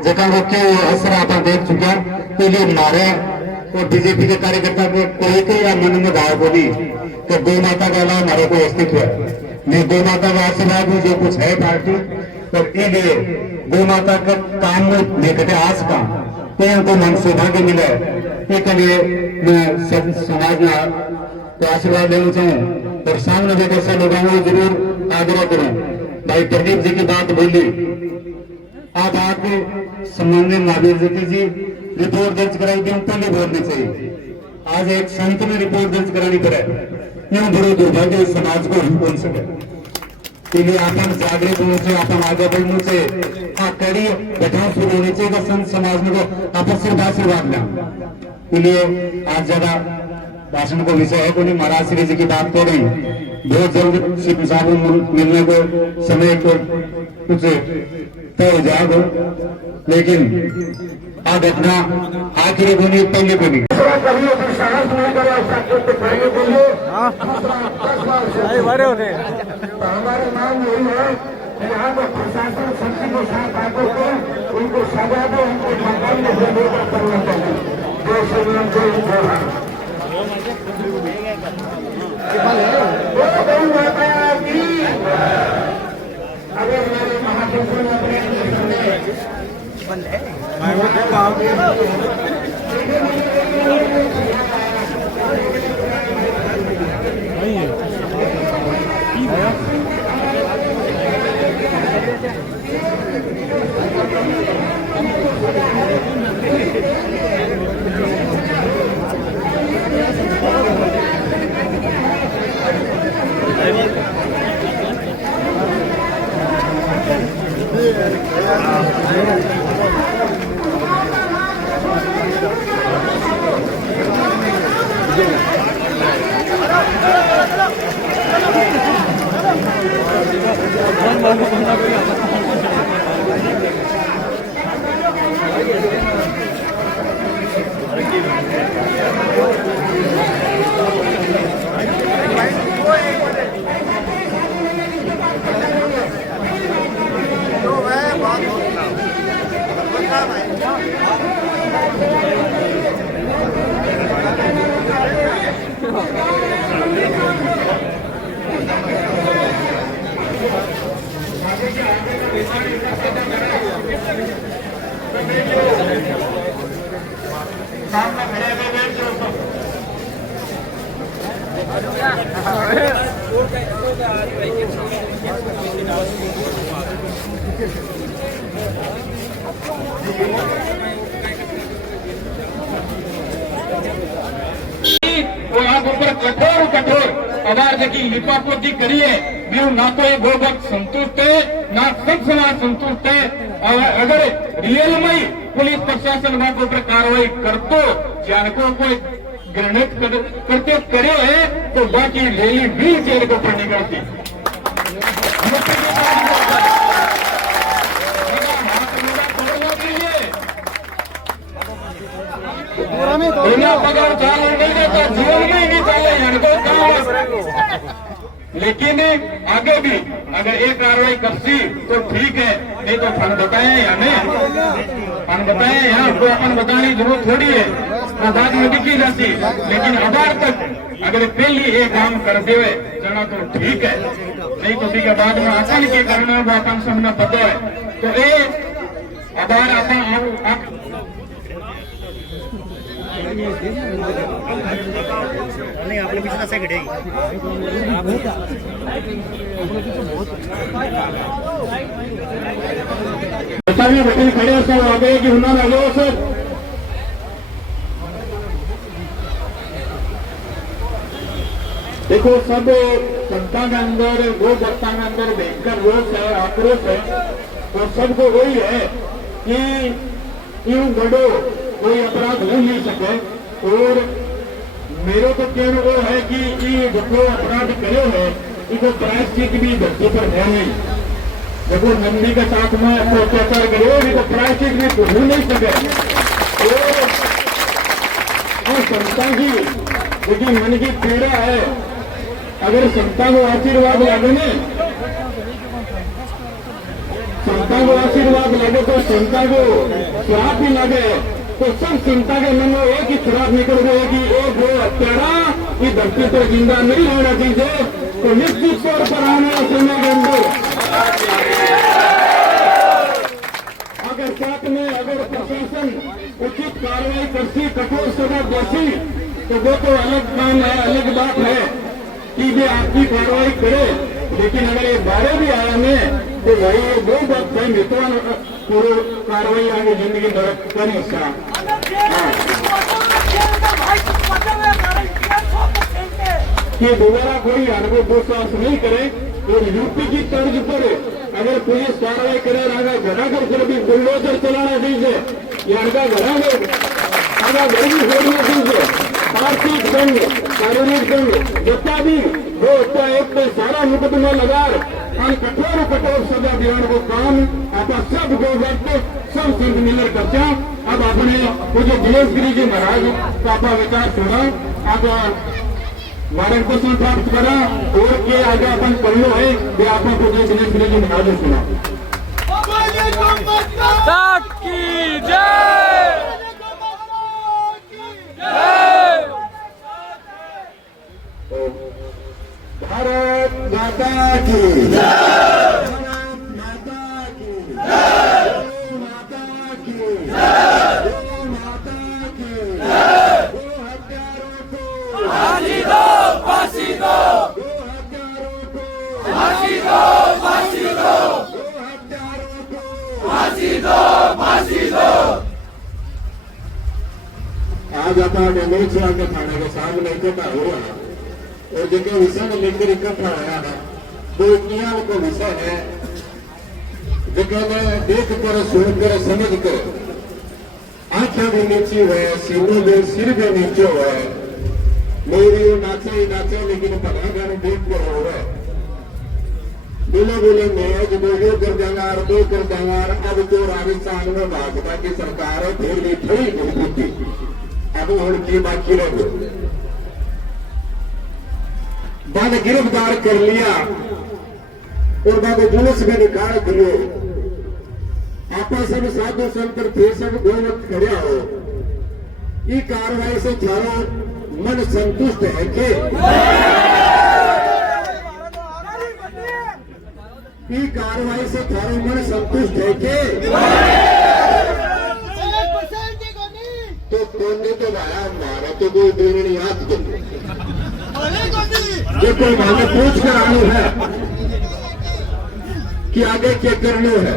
जगह वो क्यों असर आप देख चुका तो ये मारे और बीजेपी के कार्यकर्ता को कोई को या मन में भाव बोली तो गौ माता का अलावा हमारा कोई अस्तित्व है नहीं। गौ माता का आशीर्वाद में जो कुछ है पार्टी और इसलिए गौ माता का काम में देखते आज का तो उनको मन सौभाग्य मिले इसके लिए मैं समाज में तो आशीर्वाद लेना चाहूँ और सामने बैठे ऐसे लोगों को जरूर आग्रह करूँ। भाई प्रदीप जी की बात बोली आप आपके संबंधित महावीर जी रिपोर्ट दर्ज कराई थी पहले बोलनी चाहिए आज एक संत ने रिपोर्ट दर्ज करानी पड़े यूं बड़े दुर्भाग्य इस समाज को ही बोल सके इसलिए अपन जागृत होने से अपन आगे बढ़ने से कड़ी घटना शुरू होनी चाहिए संत समाज में तो आप सिर्फ आशीर्वाद लें इसलिए आज ज्यादा भाषण को विषय है कोई महाराज श्री जी की बात कर रही बहुत जल्द शिव साहब मिलने को समय को कुछ तय हो जाएगा लेकिन आ घटना आखिरी को नहीं पहले को नहीं हमारे मांग यही है कि यहाँ पर प्रशासन शक्ति के साथ आकर के उनको सजा दो उनको मकान में देकर करना चाहिए जो संयम जो अगर हमारे महापुरुषों ने कठोर अवार्थ की लिपापोती करिए ना तो ये गो भक्त संतुष्ट है ना सब समाज संतुष्ट है। और अगर रियल में पुलिस प्रशासन वहां के ऊपर कार्रवाई करतो जानकों को ग्रहणित करते करे है तो बाकी रैली भी जेल को पड़ने करती पगार चालू नहीं देता जीवन में ही नहीं चले इनको काम। लेकिन आगे भी अगर ये कार्रवाई करसी तो ठीक है, नहीं तो फन बताए या नहीं फन बताए यहाँ को अपन बताने की जरूरत थोड़ी है, वो बाद में दिखी जाती। लेकिन आधार तक अगर पहले ये काम कर देवे जना तो ठीक है, नहीं तो ठीक है बाद में अपन के करना वो अपन सबने पता है। तो ये आधार अपन आपने पिछला से घटेगी बताइए बच्चे खड़े हैं सब आगे कि हुनर आ जाओ सर। देखो सब जनता के अंदर वो जनता के अंदर भयंकर रोष है, आक्रोश है और सबको वही है कि यूं बड़ो कोई अपराध हो नहीं सके। और मेरे को कहना वो है कि ये जो अपराध करे है इनको प्रायश्चित भी धरती पर है नहीं। देखो नंदी के साथ में अत्याचार करे इनको प्रायश्चित भी तो हो नहीं सके। और संता की लेकिन मन की पीड़ा है, अगर संता को आशीर्वाद लगे ना, संता को आशीर्वाद लगे तो संता को श्राप भी लगे तो सब चिंता के मन में एक ही श्राप निकल गए कि एक वो हत्यारा की धरती पर जिंदा नहीं रहना चाहिए। तो निश्चित तौर पर आने वाले समय के अंदर अगर साथ में अगर प्रशासन उचित कार्रवाई करती, कठोर सजा देती तो वो तो अलग काम है, अलग बात है कि वे आपकी कार्रवाई करे। लेकिन अगर ये बारे भी आया में तो वही दो बात है मित्रवान पूरी कार्रवाई आगे जिंदगी मदद कर सकता। कि दोबारा कोई अनुभव विश्वास नहीं करे और यूपी की तर्ज पर अगर पुलिस कार्रवाई करे घरा कर भी बुलडोजर चलाना चाहिए या घरा में आगा घर भी छोड़ना चाहिए। आर्थिक दंड, शारीरिक दंड जितना भी वो होता है एक सारा मुकदमा लगा और कठोर कठोर सजा दिलाने को काम आप सब गो सब संत मिलकर करता। अब आपने मुझे दिनेश गिरी जी महाराज का आपका विचार सुना, आप मार्गदर्शन प्राप्त करा और के आगे अपन पढ़ो है वे आपको मुझे दिनेश गिरी जी महाराज सुना। भारत माता की भारत माता की माता की माता की वो हत्यारों को फांसी दो, फांसी दो, वो हत्यारों को फांसी दो, फांसी दो, वो हत्यारों को फांसी दो, फांसी दो। आज अपना डैमेज से आगे थाने के सामने इकट्ठा हुआ और जिनके विषय में लेकर इकट्ठा आया है वो नियम को विषय है जिनके में देख कर सुन कर समझ कर आंखें भी नीची हुए, सीनों में सिर भी नीचे हुए, मेरी नाचे ही नाचे लेकिन पता गाने देख कर हो रहा है बोले बोले मैं जो वो कर देंगे और वो कर देंगे। अब तो राजस्थान में भाजपा की सरकार है फिर भी थोड़ी मजबूती अब उनकी बाकी रह गई बाद गिरफ्तार कर लिया और बाद जुलूस में निकाल दिए। आपस में साधु संत थे सब गोवत खड़े हो। ये कार्रवाई से थारो मन संतुष्ट है कि ये कार्रवाई से थारो मन संतुष्ट है कि तो तोड़ने तो भाया मारा तो कोई देने नहीं हाथ दो देखो हमें पूछ कर आने है कि आगे क्या करना है।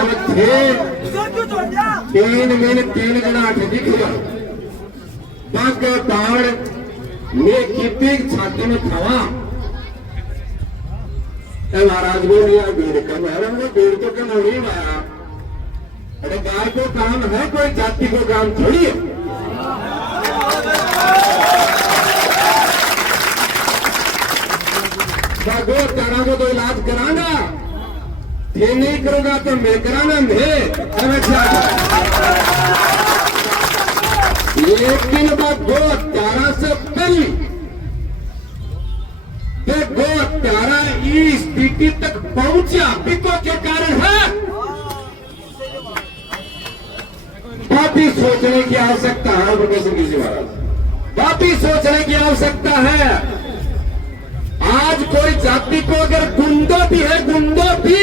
अब थे 3 महीने 3 जना दिख गया बाकी पहाड़ में खेती छाती में खावा महाराज बोल गया भीड़ कम है भीड़ तो कम हो नहीं माया। अरे गाय को काम है कोई जाति को काम थोड़ी है। दो तरह को तो इलाज कराना ये नहीं करोगा तो मैं कराना मैं लेकिन वह गो हत्यारा से पहले गो हत्यारा इस स्थिति तक पहुंचा पिको के कारण है। वापिस सोचने की आवश्यकता है प्रोफेसर जी महाराज, वापिस सोचने की आवश्यकता है। आज कोई जाति को अगर गुंडा भी है, गुंडा भी,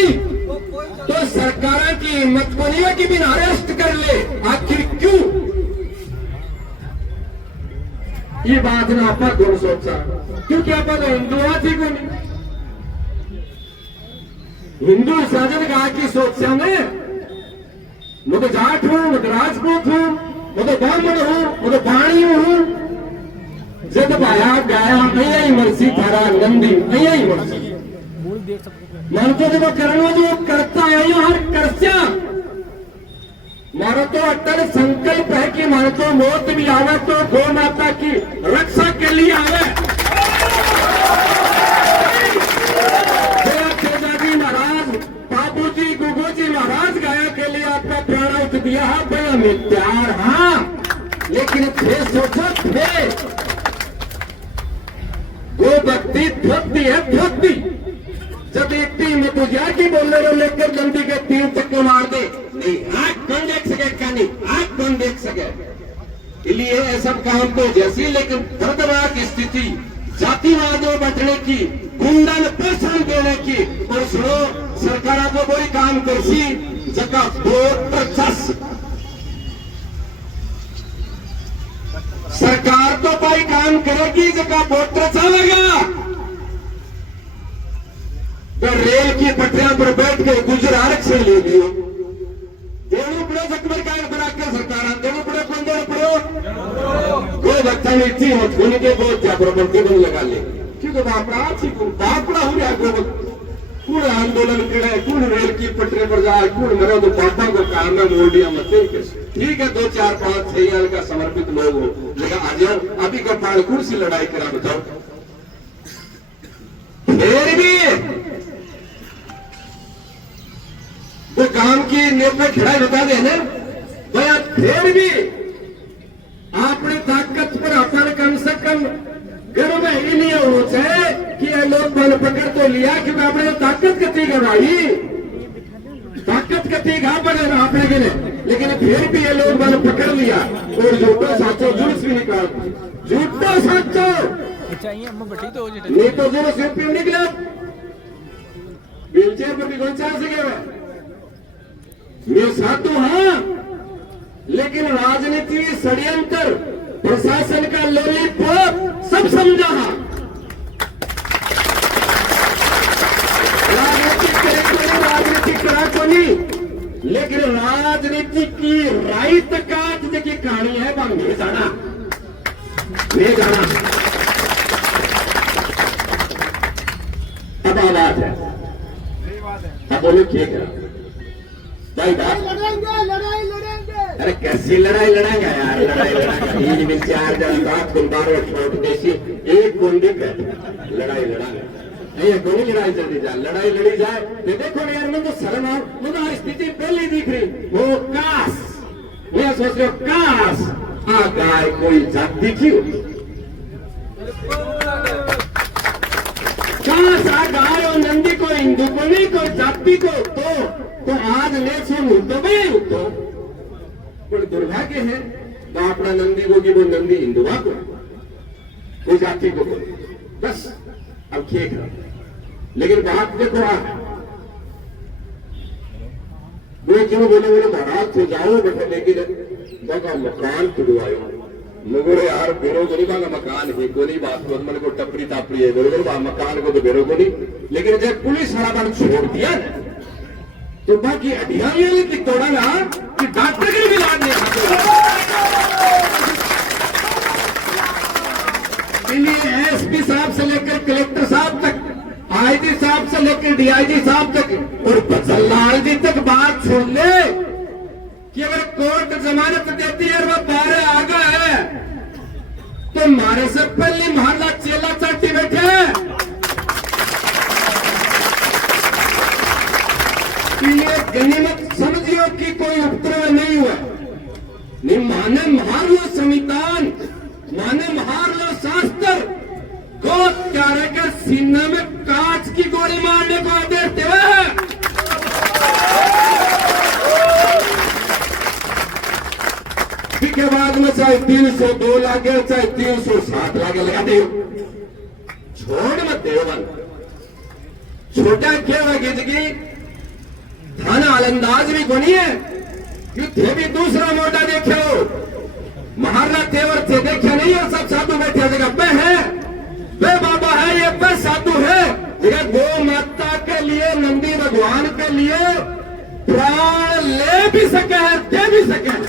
तो सरकार की हिम्मत को नहीं है कि बिना अरेस्ट कर ले। आखिर क्यों ये बात ना आप कौन सोचा? क्योंकि आप हिंदू थी को नहीं हिंदू साजन कहा की सोचा में मैं तो जाट हूं, मैं तो राजपूत हूं, मैं तो ब्राह्मण हूं, मैं तो पाणी हूं। जब भाया गाया यही मर्सी थारा नंदी यही मर्सी मन तो देखो करना जो करता है हर कर्चा मारो तो अटल संकल्प है कि मारो तो मौत भी आवे तो गौ माता की रक्षा के लिए आवे। जी महाराज, बाबू जी, गुगू जी महाराज गाया के लिए आपका प्राण दिया है भैया में प्यार, हाँ, लेकिन थे सोचा थे वो भक्ति भक्ति है भक्ति। जब एक टीम तो की बोलने को लेकर नंदी के 3 चक्कर मार दे, नहीं आंख कौन देख सके, कहानी आंख कौन देख सके। इसलिए ऐसा काम तो जैसी, लेकिन दर्दनाक स्थिति जातिवाद में बैठने की, गुंडा ने प्रोत्साहन देने की, और सुनो सरकार को कोई काम करसी जगह वोट प्रचास सरकार तो कोई काम करेगी जगह वोट चलेगा। तो रेल की पटरियां पर बैठ कर गुजर आरक्षण ले लियो, देना पड़ो सकबर का बना के सरकार देना पड़ो, कौन देना पड़ो? कोई बच्चा नहीं थी मत होने के बहुत क्या प्रॉपर्टी को लगा ले, क्योंकि बापड़ा हो गया कूड़ आंदोलन करे, कूड़ रेल की पटरी पर जाए, कूड़ मरे तो पापा को काम में मोड़ दिया मत। ठीक है 2 4 5 6 साल का समर्पित लोग हो, लेकिन आ जाओ अभी कपाल कूड़ से लड़ाई करा बताओ। फिर भी वो काम की नींव पे खड़ा बता दे ना भैया, फिर भी आपने ताकत पर अपन कम से कम गर्व ही नहीं होना चाहिए कि ये लोग बल पकड़ तो लिया, क्योंकि आपने ताकत कती करवाई, ताकत कती घा बने आपने के लिए, लेकिन फिर भी ये लोग बल पकड़ लिया और झूठो साचो जुलूस भी निकाल, झूठो साचो नहीं तो जुलूस यूपी निकला, व्हील चेयर पर भी कौन चाह सके ये साधु, हाँ, लेकिन राजनीति षड्यंत्र प्रशासन का लॉलीपॉप सब समझा, हाँ, राजनीति करा को नहीं, लेकिन राजनीति की राइट काट की कहानी है वहां नहीं जाना, नहीं जाना। अब आवाज है, अब बोलो ठीक है भाई, लड़ेंगे। अरे कैसी लड़ाई लड़ेंगे यार, लड़ाई लड़ेंगे 3 मिनट 4 जन बात को बार छोड़ देसी एक कुंडी कहते लड़ाई लड़ाएंगे, ये कोई लड़ाई चलती जाए, लड़ाई लड़ी जाए तो देखो यार, मैं तो शर्म आऊं, मुझे स्थिति पहले दिख रही, वो काश मैं सोच रहा हूं काश आ गाय कोई जात दिखी होगी, काश आ गाय और नंदी को हिंदू को नहीं कोई जाति को तो आज ले सुन तो भाई तो पर दुर्भाग्य है बापड़ा नंदी को कि वो नंदी हिंदुआ को कोई जाति को बस अब ठीक है। लेकिन बात देखो वो क्यों बोले महाराज तो जाओ बेटे, लेकिन बगा मकान तुड़वायो मगर यार बेरो को नहीं बागा मकान है को नहीं बात को मन को टपड़ी तापड़ी है बरोबर मकान को तो बेरो को नहीं, लेकिन जब पुलिस हराबान छोड़ दिया तो बाकी अधिकारी की तोड़ा ना कि डॉक्टर के भी लाद नहीं इसलिए एसपी साहब से लेकर कलेक्टर साहब तक, आईजी साहब से लेकर डीआईजी साहब तक और बजलाल जी तक बात सुन ले कि अगर कोर्ट जमानत देती है और वो 12 आ गया है तो मारे से पहले मोहल्ला चेला चाटी बैठे, गनीमत समझियो कि कोई उपद्रव नहीं हुआ, नहीं माने मार लो संविधान माने महार लो शास्त्र को त्यारे के सीने में कांच की गोली मारने को आदेश देवे है। के बाद में चाहे 302 लागे चाहे 307 लागे लगा दे, छोड़ मत देवन छोटा खेवा गिजगी थाना अलंदाज भी कोनी है युद्ध भी दूसरा मोटा देखे हो महाराणा तेवर थे देखे नहीं है। सब साधु बैठे जगह पे है वे बाबा है ये पे साधु है जगह गौ माता के लिए नंदी भगवान के लिए प्राण ले भी सके है दे भी सके है।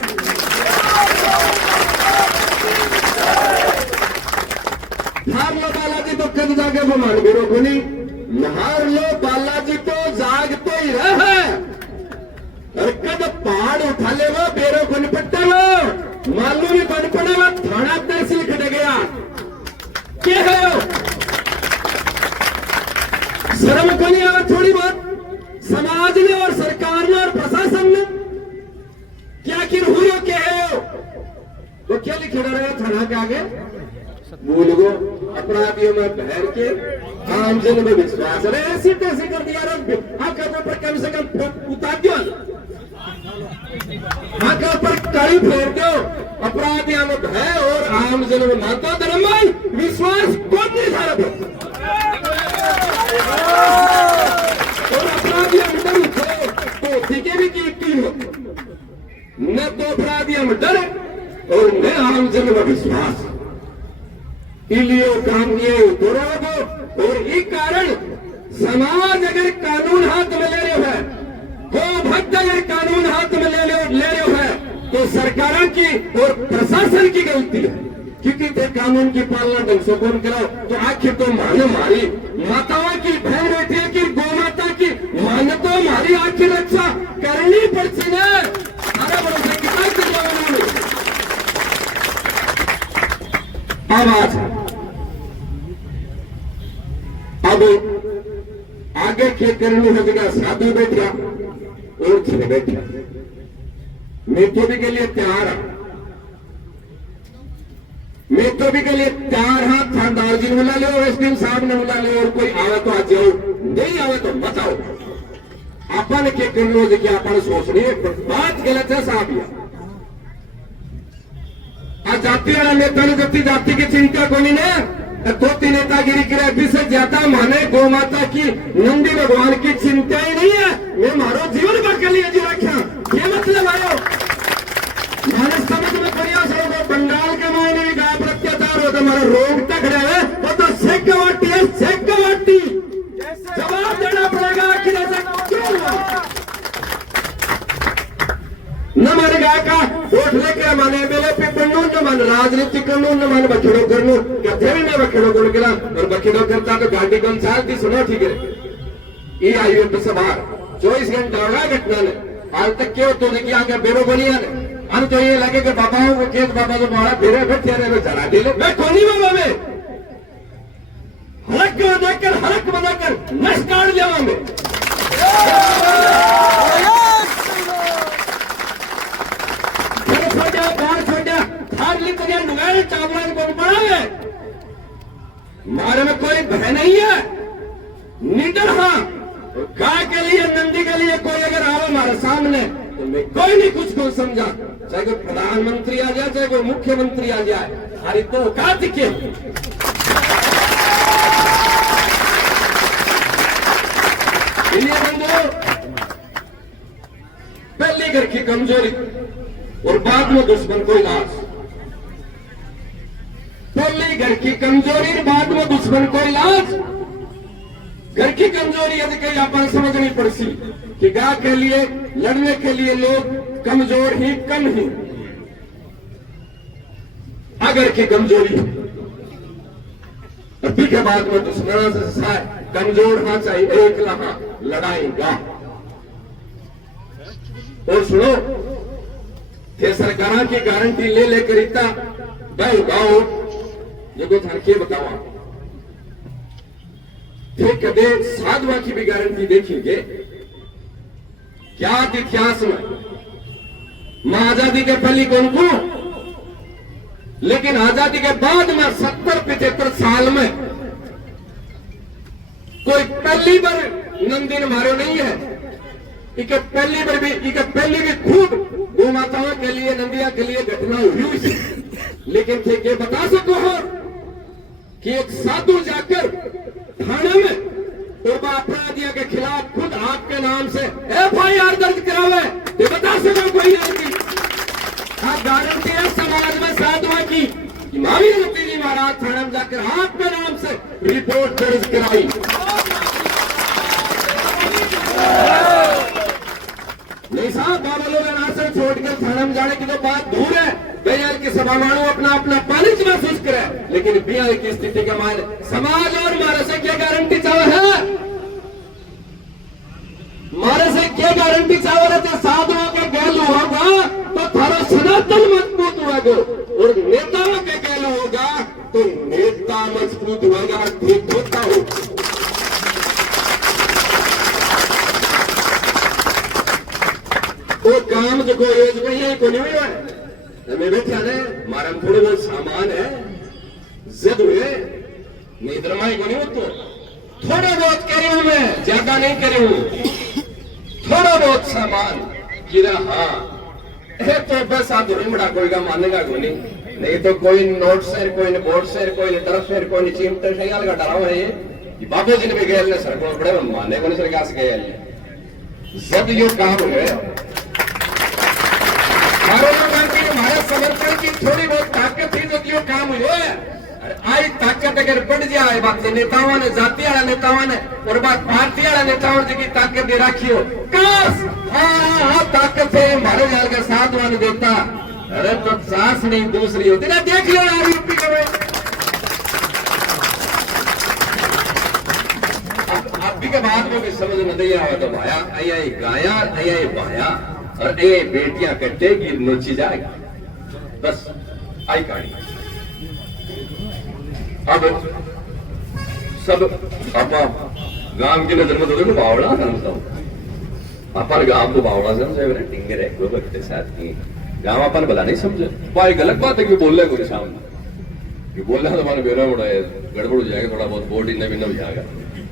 हार लो बालाजी तो कद जागे वो मान बेरो कोनी हार लो बालाजी तो जाग तो ही रहे और कद पहाड़ उठा ले वो बेरो को निपटे वो मालूम ही बन पड़े वो थाना तहसील खड़े गया क्या है शर्म को नहीं आवा थोड़ी बहुत समाज ने और सरकार ने और प्रशासन ने क्या किर हुई हो क्या है वो क्या लिखे रहे थाना के आगे बोलो अपराधियों में बहर के आम जन में विश्वास अरे ऐसी तैसी कर दिया पर कम से कम उतार दो पर कड़ी फेर दो अपराधियों में भय और आम जन में माता धर्म विश्वास कौन नहीं था और अपराधियों में डर तो ठीक भी की टीम न तो अपराधियों में डर और न आम जन में विश्वास इसलिए काम किए को और इस कारण समाज अगर कानून हाथ में ले रहे है गो भक्त अगर कानून हाथ में ले रहे है तो सरकारों की और प्रशासन की गलती है क्योंकि थे कानून की पालना ढंग से कौन कराओ तो आखिर तो माने मारी माताओं की बहन बैठी है कि गौ माता की माने तो हमारी आखिर रक्षा करनी पड़ती है। अरे बड़े कितना आवाज अब आगे खेत करने लगेगा साधु बैठा और खिले बैठा मैं तो भी के लिए तैयार हूं मैं तो भी के लिए तैयार हाँ थानेदार जी बुला लो एसडीएम साहब ने बुला लो और कोई आवे तो आ जाओ नहीं आवे तो मत आओ अपन के करने देखिए अपन सोच रही है बात गलत है साहब आज जाति वाला नेता ने जबकि जाति की चिंता को नहीं है धोती नेतागिरी करे से ज्यादा माने गौ माता की नंदी भगवान की चिंता ही नहीं है मैं मारो जीवन का लिए जी रखा ये मतलब आयो माने समझ में बढ़िया से बंगाल के मायने में गाय पर अत्याचार होता हमारा रोग तक रहे वो तो सेक गवाटी है सेक गवाटी जवाब देना पड़ेगा आखिर ऐसा क्यों हुआ न मारे गाय का वोट लेके माने मेले पे कानून न मान राजनीतिक कानून न मान बखेड़ो करनो क्या थे भी मैं बखेड़ो कर गिला और बखेड़ो करता तो गाड़ी कौन साल की सुनो ठीक है ये आई पे सवार 24 घंटा होगा घटना ने आज तक क्यों तो देखिए आगे बेरो बनिया ने हम तो ये लगे कि बाबा वो खेत बाबा तो बड़ा बेरे बैठे रहे जरा दे लो मैं कोनी बाबा में हलक बनाकर नश काट जावा में मारे में कोई भय नहीं है निडर हाँ गाय के लिए नंदी के लिए कोई अगर आओ हमारे सामने तो मैं कोई नहीं कुछ को समझा चाहे कोई प्रधानमंत्री आ जाए चाहे कोई मुख्यमंत्री आ जाए हमारी तो औकात दिखे पहले घर की कमजोरी और बाद में दुश्मन को इलाज पहले घर की कमजोरी और बाद में दुश्मन को इलाज घर की कमजोरी यदि कहीं आप समझनी पड़ती कि गाय के लिए लड़ने के लिए लोग कमजोर ही कम ही अगर की कमजोरी अभी के बाद में दुश्मन से कमजोर हाँ चाहिए एक लहा लड़ाएगा और सुनो थे सरकार की गारंटी ले लेकर इतना भाई गाओ जो थानके बताओ थे कदे साधुआ की भी गारंटी देखेंगे क्या इतिहास में मां आजादी के पहली कौन को लेकिन आजादी के बाद में 70-75 साल में कोई पहली बार नंदी ने मारो नहीं है। इके पहली भी खूब गौ माताओं के लिए, नंदिया के लिए घटना हुई। लेकिन थे ये बता सको हो कि एक साधु जाकर थाने में और अपराधियों के खिलाफ खुद आपके नाम से FIR दर्ज करावे, ये बता सको कोई नहीं। आप गारंटी है समाज में साधुओं की इमामी नंदी जी महाराज थाने में जाकर आपके नाम से रिपोर्ट दर्ज कराई। नहीं साहब, बाबा लोग अनासर छोड़कर थाने में जाने की तो बात दूर है। बेयाल की सभा मानो अपना अपना पालिच महसूस करे, लेकिन बिहार की स्थिति के मान समाज और मारे से क्या गारंटी चाहे है? मारे से क्या गारंटी चाहे रहते? साधुओं के गैलू होगा तो थारा सनातन मजबूत होगा, और नेताओं के गैलू होगा तो नेता मजबूत होगा। ठीक होता हो वो काम जो कोई एज में यही को नहीं हुआ है। मैं बैठा है मारा थोड़े बहुत सामान है, जिद हुए निद्रमाई को नहीं हो, तो थोड़ा बहुत कह रही हूं मैं, ज्यादा नहीं कह रही हूं, थोड़ा बहुत सामान गिरा। हाँ है तो बस आप रिमड़ा कोई का मानेगा को नहीं तो कोई नोट शेर, कोई बोर्ड शेर, कोई तरफ शेर, कोई चिमटे से का डराव है ये बाबू जी ने भी गए सर को बड़े माने को नहीं सरकार से गए जब यो काम है हमारे समर्पण की थोड़ी बहुत ताकत थी तो क्यों काम हुए। आई ताकत अगर बढ़ जाए बात नेताओं ने, जाति वाला नेताओं ने और बात पार्टी वाला नेताओं की ताकत दे रखी हो काश। हाँ ताकत है हमारे जाल का साथ वाले देता, अरे तो सास नहीं दूसरी होती ना। देख लो यार यूपी के में आप के बाद में भी समझ न दिया हुआ तो भाया आया गाया आया बाया और ये बेटियां कटेगी नोची जाएगी, बस आई कहानी। अब सब आप गांव की नजर में तो देखो बावड़ा समझता हूँ, अपन गांव को बावड़ा समझे टिंगे रह गो बच्चे साथ की गांव अपन भला नहीं समझे। भाई गलत बात है कि बोल रहे कोई सामने कि बोलना तो हमारे बेरा उड़ा है, गड़बड़ हो जाएगा, थोड़ा बहुत बोर्ड इन्हें भी न जाएगा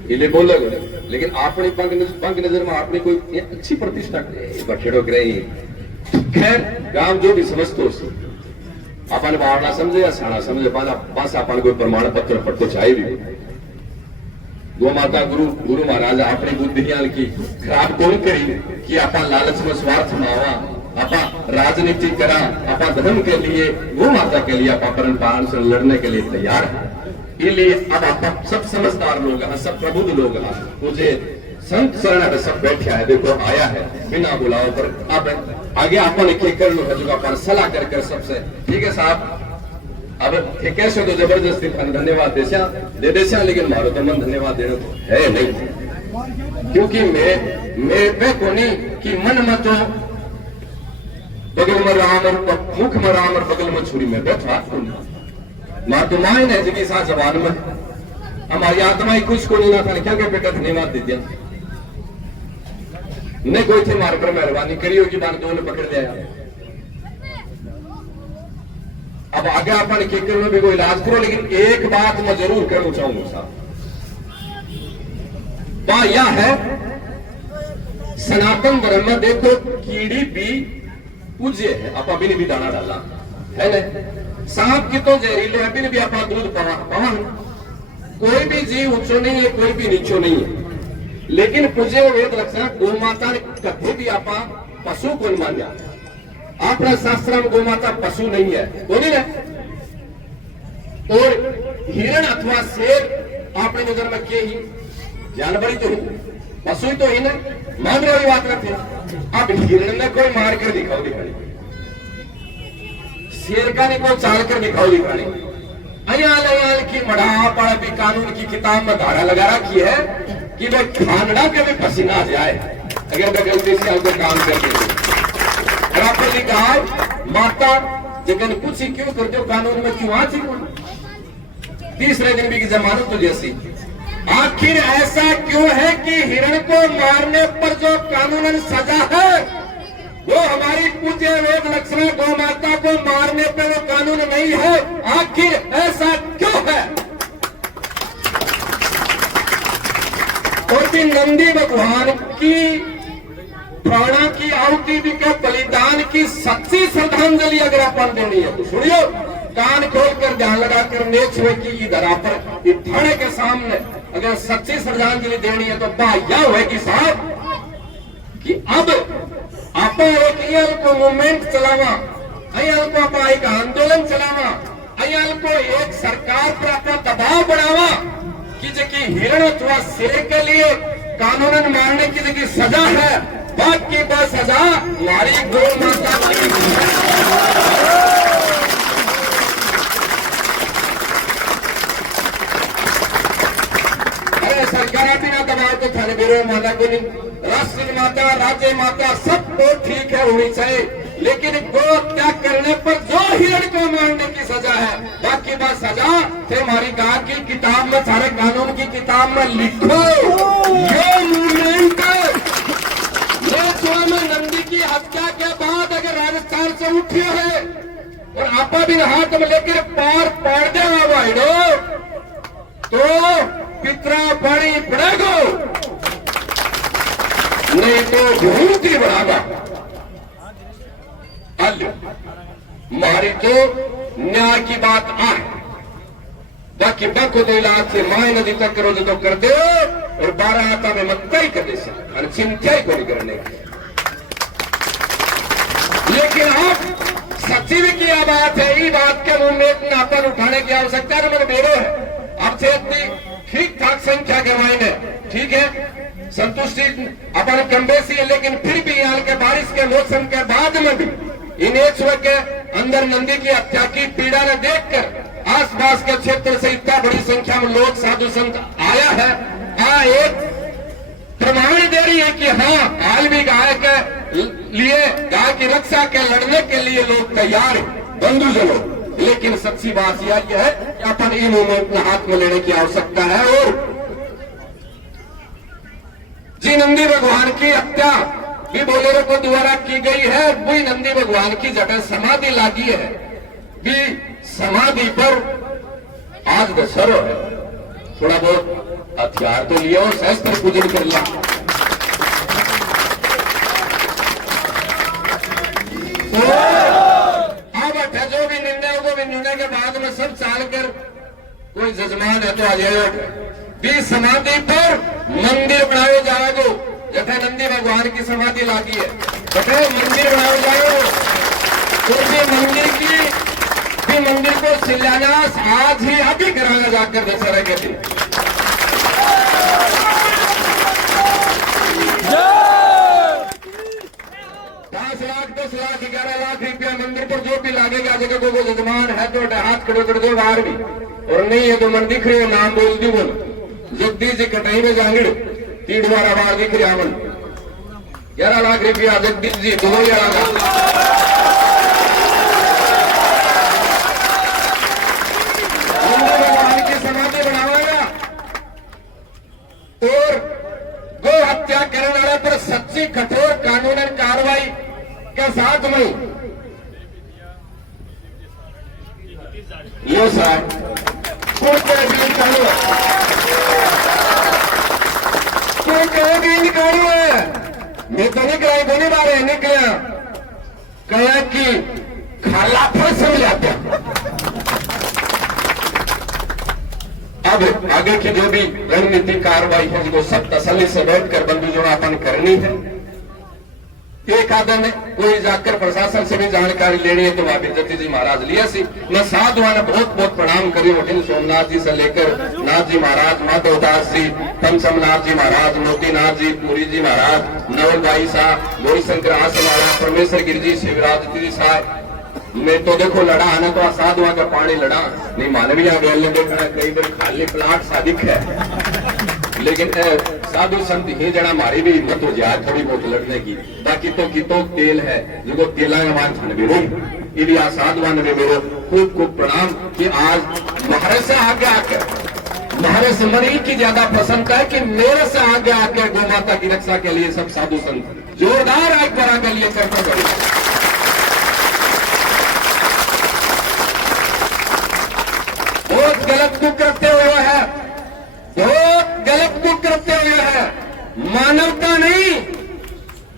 इसलिए बोल रहे, लेकिन आपने पंख नजर में आपने कोई अच्छी प्रतिष्ठा बखेड़ो रही। खैर गांव जो भी समझते हो अपन बावड़ा समझे या साड़ा समझे, पास अपन कोई प्रमाण पत्र पढ़ते चाहे भी गो माता गुरु महाराज अपनी बुद्धियाल की खराब कौन करी कि अपन लालच में स्वार्थ में आवा, आपा राजनीति करा, आपा धर्म के लिए गो माता के लिए आपा परंपरा से लड़ने के लिए तैयार है। इसलिए अब आप सब समझदार लोग हैं, सब प्रबुद्ध लोग हैं, मुझे संत शरण सब बैठा है, देखो आया है बिना बुलाओ पर। अब आगे अपन कर लो जो अपन सलाह कर सबसे ठीक है साहब। अब कैसे तो जबरदस्ती धन्यवाद दे देशा, लेकिन मारो तो मन धन्यवाद देना तो है नहीं, क्योंकि मैं पे कोनी कि मन में तो बगल में राम और मुख में राम और बगल में छुरी में बैठा मार तो माए ने जिनकी साथ जबान में हमारी आत्मा ही कुछ को नहीं ना था, क्या क्या बेटा धन्यवाद दे दिया नहीं कोई थे मार कर मेहरबानी करी होगी बार दो ने पकड़ दिया। अब आगे अपन केकर में भी कोई इलाज करो, लेकिन एक बात मैं जरूर कहना चाहूंगा साहब, वह यह है सनातन धर्म में देखो कीड़ी भी पूज्य है, आप अभी ने भी दाना डाला है ना, सांप की तो जहरीले अभी ने भी अपना दूध पवा। कोई भी जीव ऊंचो नहीं है, कोई भी नीचो नहीं है, लेकिन पूज्य वेद रक्षा गौ माता ने कभी भी आपा पशु को नहीं माना। अपना शास्त्र में गौ माता पशु नहीं है, बोली ना। और हिरण अथवा शेर आपने नजर में के ही जानवर ही तो ही, पशु तो ही ना, मान रही बात करते। अब हिरण ने कोई मार कर दिखाओ दिखाई, शेर का नहीं कोई चाल कर दिखाओ दिखाई। अयाल की मढ़ा भी कानून की किताब में धारा लगा रखी है कि वह खानड़ा के भी पसीना जाए अगर मैं गलती से आपको काम करके। और आपने लिखा है माता जगन पूछी क्यों करते हो कानून में क्यों आती कौन तीसरे दिन भी की जमानत तो जैसी। आखिर ऐसा क्यों है कि हिरण को मारने पर जो कानूनन सजा है वो हमारी पूज्य वेद लक्ष्मण गौ माता को मारने पे वो कानून नहीं है, आखिर ऐसा क्यों है? और भी नंदी भगवान की प्राणा की आहुति के बलिदान की सच्ची श्रद्धांजलि अगर अपन देनी है तो सुनियो, कान खोलकर ध्यान लगाकर नेक्स्ट हुए की इधर पर थाने के सामने अगर सच्ची श्रद्धांजलि देनी है तो बाह्या होगी साहब कि अब आप एक अयल को मूवमेंट चलावा, अयल को आप एक आंदोलन चलावा, अयल को एक सरकार पर अपना दबाव बढ़ावा कि जबकि हिरण अथवा शेर के लिए कानूनन मारने की जगह सजा है, बाकी पर सजा हमारी गौ माता की। सरकार बिना दबाव तो थाने बिरो माता को नहीं, राष्ट्रीय माता राज्य माता सब तो ठीक है होनी चाहिए, लेकिन गौ हत्या करने पर जो हिरण को मारने की सजा है, बाकी बात सजा थे हमारी गांव की किताब में, सारे कानून की किताब में लिखो। ये मूवमेंट में नंदी की हत्या के बाद अगर राजस्थान से उठे है और आपा भी हाथ में लेकर पार पाड़ देगा हिड़ो तो पितरा पानी पड़ेगा, नहीं तो बहुत ही बढ़ावा। मारी तो न्याय की बात आए, बाकी बको तो इलाज से माए नदी तक करो तो कर दे और 12 आता में मत ही कर दे और चिंता ही को नहीं करने की। लेकिन आप सच्ची भी किया बात है, ये बात के मुंह में नापन उठाने की आवश्यकता है, मेरे बेरो है आपसे इतनी ठीक ठाक संख्या के मायने ठीक है, संतुष्टि अपन कम बेसी है, लेकिन फिर भी यहाँ के बारिश के मौसम के बाद में भी इन एक के अंदर नंदी की हत्या की पीड़ा ने देखकर आसपास के क्षेत्र से इतना बड़ी संख्या में लोग साधु संत आया है, एक प्रमाण दे रही है कि हाँ हाल भी गाय के लिए, गाय की रक्षा के लड़ने के लिए लोग तैयार हैं बंधुजनों। लेकिन सच्ची बात यह है कि अपन इन मूवमेंट में हाथ में लेने की आवश्यकता है। और जी नंदी भगवान की हत्या भी बोलेरो को द्वारा की गई है, वही नंदी भगवान की जगह समाधि लागी है, भी समाधि पर आज दशहरा है, थोड़ा बहुत हथियार तो लिया और शस्त्र पूजन कर लिया। जो भी निर्णय को भी निर्णय के बाद में सब चाल कर कोई जजमान है तो आ जाएगा भी समाधि पर मंदिर बनाए जाएगो, जैसे नंदी भगवान की समाधि लागी है जैसे मंदिर बनाए जाएगो, तो भी मंदिर को शिलान्यास आज ही अभी कराया जाकर दशहरा के दिन। 5 लाख 10 लाख 11 लाख रुपया मंदिर पर जो भी लागेगा, जगह को जजमान है तो हाथ खड़े कर दो बाहर भी, और नहीं है तो मन दिख रहे हो नाम बोल दी बोल जगदीश जी कटाई में जांगिड़ 3 बार बाहर दिख रहे आवन 11 लाख रुपया जगदीश जी 2 भगवान की समाधि बनावेगा और गो हत्या करने वाले पर सच्ची कठोर कानूनी कार्रवाई के साथ में यो सर निकालो है, मैं तो निकला गोली मारे निकला कहा कि खाला फिर समझाते। अब आगे की जो भी रणनीतिक कार्रवाई है जिसको सब तसल्ली से बैठकर बंधुजनापन करनी है, एक आधा ने कोई जाकर प्रशासन से भी जानकारी लेनी है तो वहां जति जी महाराज लिया सी, मैं साधुआ ने बहुत बहुत प्रणाम करी होटल सोमनाथ जी से लेकर नाथ जी महाराज, माधवदास जी, पंचमनाथ जी महाराज, मोतीनाथ जी, पुरी जी महाराज, नवल भाई साहब, गोरी शंकर आसवाड़ा, परमेश्वर गिरी जी, शिवराज जी साहब, मैं तो देखो लड़ा आना तो साधुआ का पानी लड़ा नहीं, मानवीय गैल ने देखा कई बार खाली प्लाट सादिक है, लेकिन साधु संत ही जड़ा मारी भी हिम्मत हो जाए थोड़ी बहुत लड़ने की, बाकी तो तेल है जो तेला मान छान भी रोई इधर साधुआ ने मेरे खूब खूब प्रणाम कि आज महाराज से आगे आकर महाराज से मरी की ज्यादा पसंद है कि मेरे से आगे आके गौ माता की रक्षा के लिए सब साधु संत जोरदार आग बरा के लिए करते करें। बहुत गलत को करते हुए है, बहुत गलत को करते हुए है। मानवता नहीं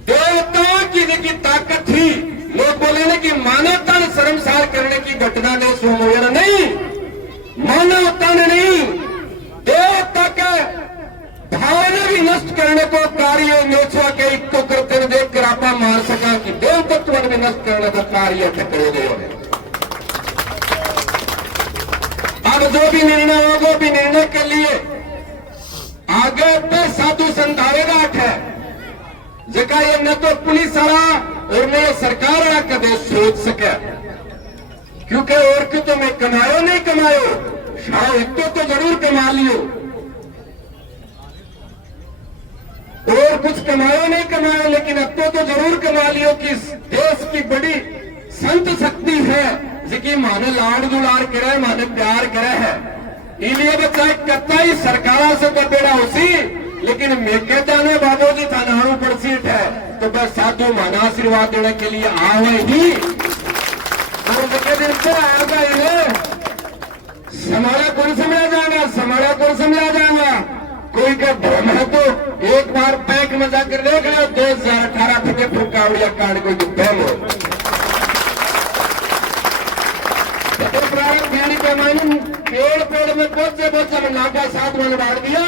देवताओं की जिनकी ताकत थी, लोग बोले ना कि मानवता ने शर्मसार करने की घटना ने सोमोयर नहीं, मानवता ने नहीं देवता का भावना भी नष्ट करने को कार्य नेचुआ के एक को करते हुए देख कर आप मान सका कि देव तत्व भी नष्ट करने का कार्य ठकरे गए। अब जो भी निर्णय हो वो भी निर्णय के लिए आगे पे साधु संत आवेगा है जगह ये न तो पुलिस वाला और न ये सरकार वाला कदे सोच सके, क्योंकि और क्यों तो मैं कमायो नहीं कमायो, शाह इतो तो जरूर कमा लियो, और कुछ कमायो नहीं कमायो, लेकिन अब तो जरूर कमा लियो कि इस देश की बड़ी संत शक्ति है जिसकी माने लाड दुलार करे, माने प्यार करे है। इसलिए बच्चा कत्ता ही सरकारा से बदेड़ा उसी, लेकिन मेके जाने बाबू जी थाना पर सीट है तो बस साधु माना आशीर्वाद देने के लिए आवे ही, और दिन से आएगा इन्हें समाड़ा कौन समझा जाएगा, समाड़ा कौन समझा जाएगा। कोई का धर्म है तो एक बार बैंक में जाकर देख लो 2018 থেকে फुकावड़िया कार्ड कोई बहम हो पेड़ में बहुत से नागा साथ में बांट दिया,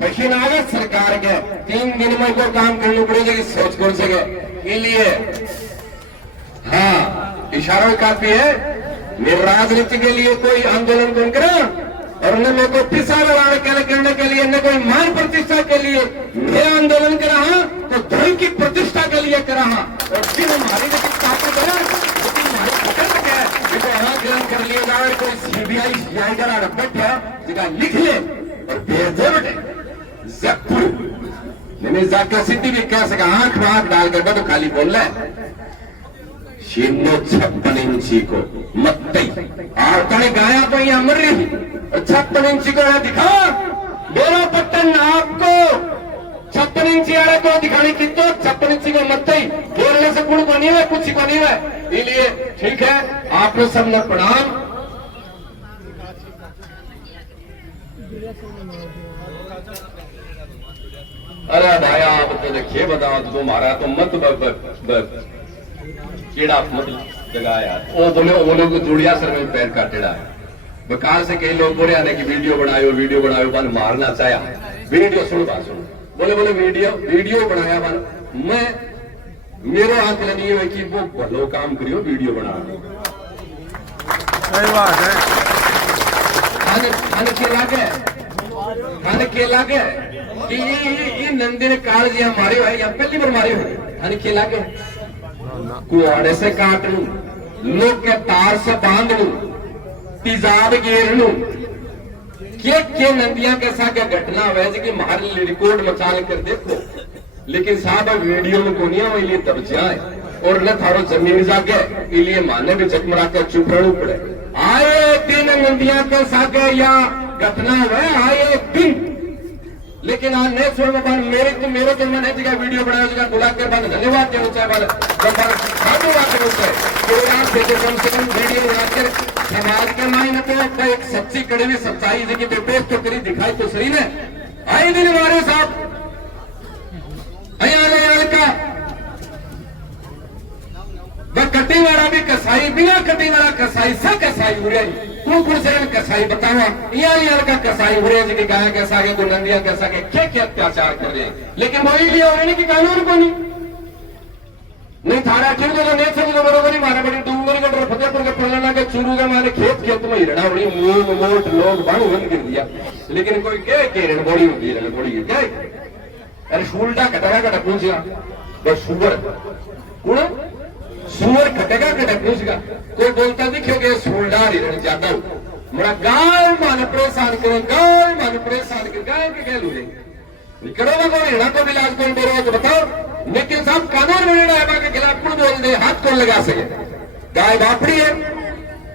मशीन आ गया सरकार के 3 दिन में को काम करनी पड़ेगी कि सोच कौन सके। इसलिए हाँ इशारा काफी है, मेरे राजनीति के लिए कोई आंदोलन कौन करा और न मैं कोई पिसा लड़ाने करने के लिए, न कोई मान प्रतिष्ठा के लिए मैं आंदोलन कर रहा तो धर्म की प्रतिष्ठा के लिए कर रहा। और फिर हमारी ताकत है लेकिन हमारी पकड़ है ग्रहण कर लिया जाए, कोई सीबीआई सीआई का बैठा जगह लिख ले और भेज दे बेटे जगपुर मैंने जाकर सीधी भी कह सका आंख में आंख डालकर तो खाली बोल रहा है 56 इंची को मत्ती आड़तने गाया तो यहाँ मर रही 56 इंची को यहाँ दिखा बेरो पट्टन आपको 56 इंची वाले को दिखाने की तो 56 इंची को मत्ती बोलने से कुछ को नहीं है, कुछ को नहीं है। इसलिए ठीक है आप लोग सब ने प्रणाम। अरे भाई आप तो देखिए बताओ तो तुम्हारा तो मत कीड़ा मत जगह यार वो लोग जुड़िया सर में पैर काटेड़ा है बकार से कई लोग बोले आने की वीडियो बनायो बन मारना चाहा वीडियो सुन बात सुन बोले वीडियो बनाया बन मैं मेरे हाथ नहीं है कि वो भलो काम करियो वीडियो बना सही बात है। खाने के लागे कि ये नंदिन काल जी हमारे है या पहली बार मारे हो खाने के लागे कुआड़े से काट लू लोग के तार से बांध लू तेजाब घेर लू के नंदिया के साथ क्या घटना हुआ कि हमारे रिकॉर्ड मचाल कर देखो, लेकिन साहब वीडियो में कोनिया में लिए तब जाए और न थारो जमीन जागे इसलिए माने भी चकमरा कर चुप रहना पड़े। आए दिन नंदिया के साथ या घटना हुआ आए दिन, लेकिन आज नहीं छोड़ में मेरे तो मैंने जगह वीडियो बनाया जगह बुला कर बाद धन्यवाद देना चाहे कम से कम वीडियो बनाकर समाज के मायने तो एक सच्ची कड़वी सच्चाई जगह पे पेश तो करी दिखाई तो सही ने आए दिन हमारे साहब का कटिंग वाला भी कसाई बिना कटिंग वाला कसाई सा कसाई उड़े कुकुर से कसाई बतावा यार का कसाई उड़े जी गाय कैसा के गुलंदिया कैसा के क्या अत्याचार कर रहे हैं, लेकिन वही लिए होने की कानून को नहीं थारा ठीक तो नहीं समझो बरोबर ही मारे बड़ी डूंगरी का फतेहपुर के पड़ना के चूरू का मारे खेत में हिरणा बड़ी मूल मोट लोग बाणु बंद गिर दिया, लेकिन कोई क्या हिरण बड़ी होगी हिरण बड़ी क्या अरे सुलटा कटेगा कटा पूछा बस सुअर कटेगा कटा पूछगा कोई बोलता दिखेगा सुलटा हिरण ज्यादा हो मेरा गाय मान परेशान करो गाय मान परेशान कर गाय के कह लू करोगा कौन हिरणा को इलाज कौन दे रहा है तो बताओ, लेकिन साहब कानून में के खिलाफ कौन बोल दे हाथ कौन लगा सके। गाय बापड़ी है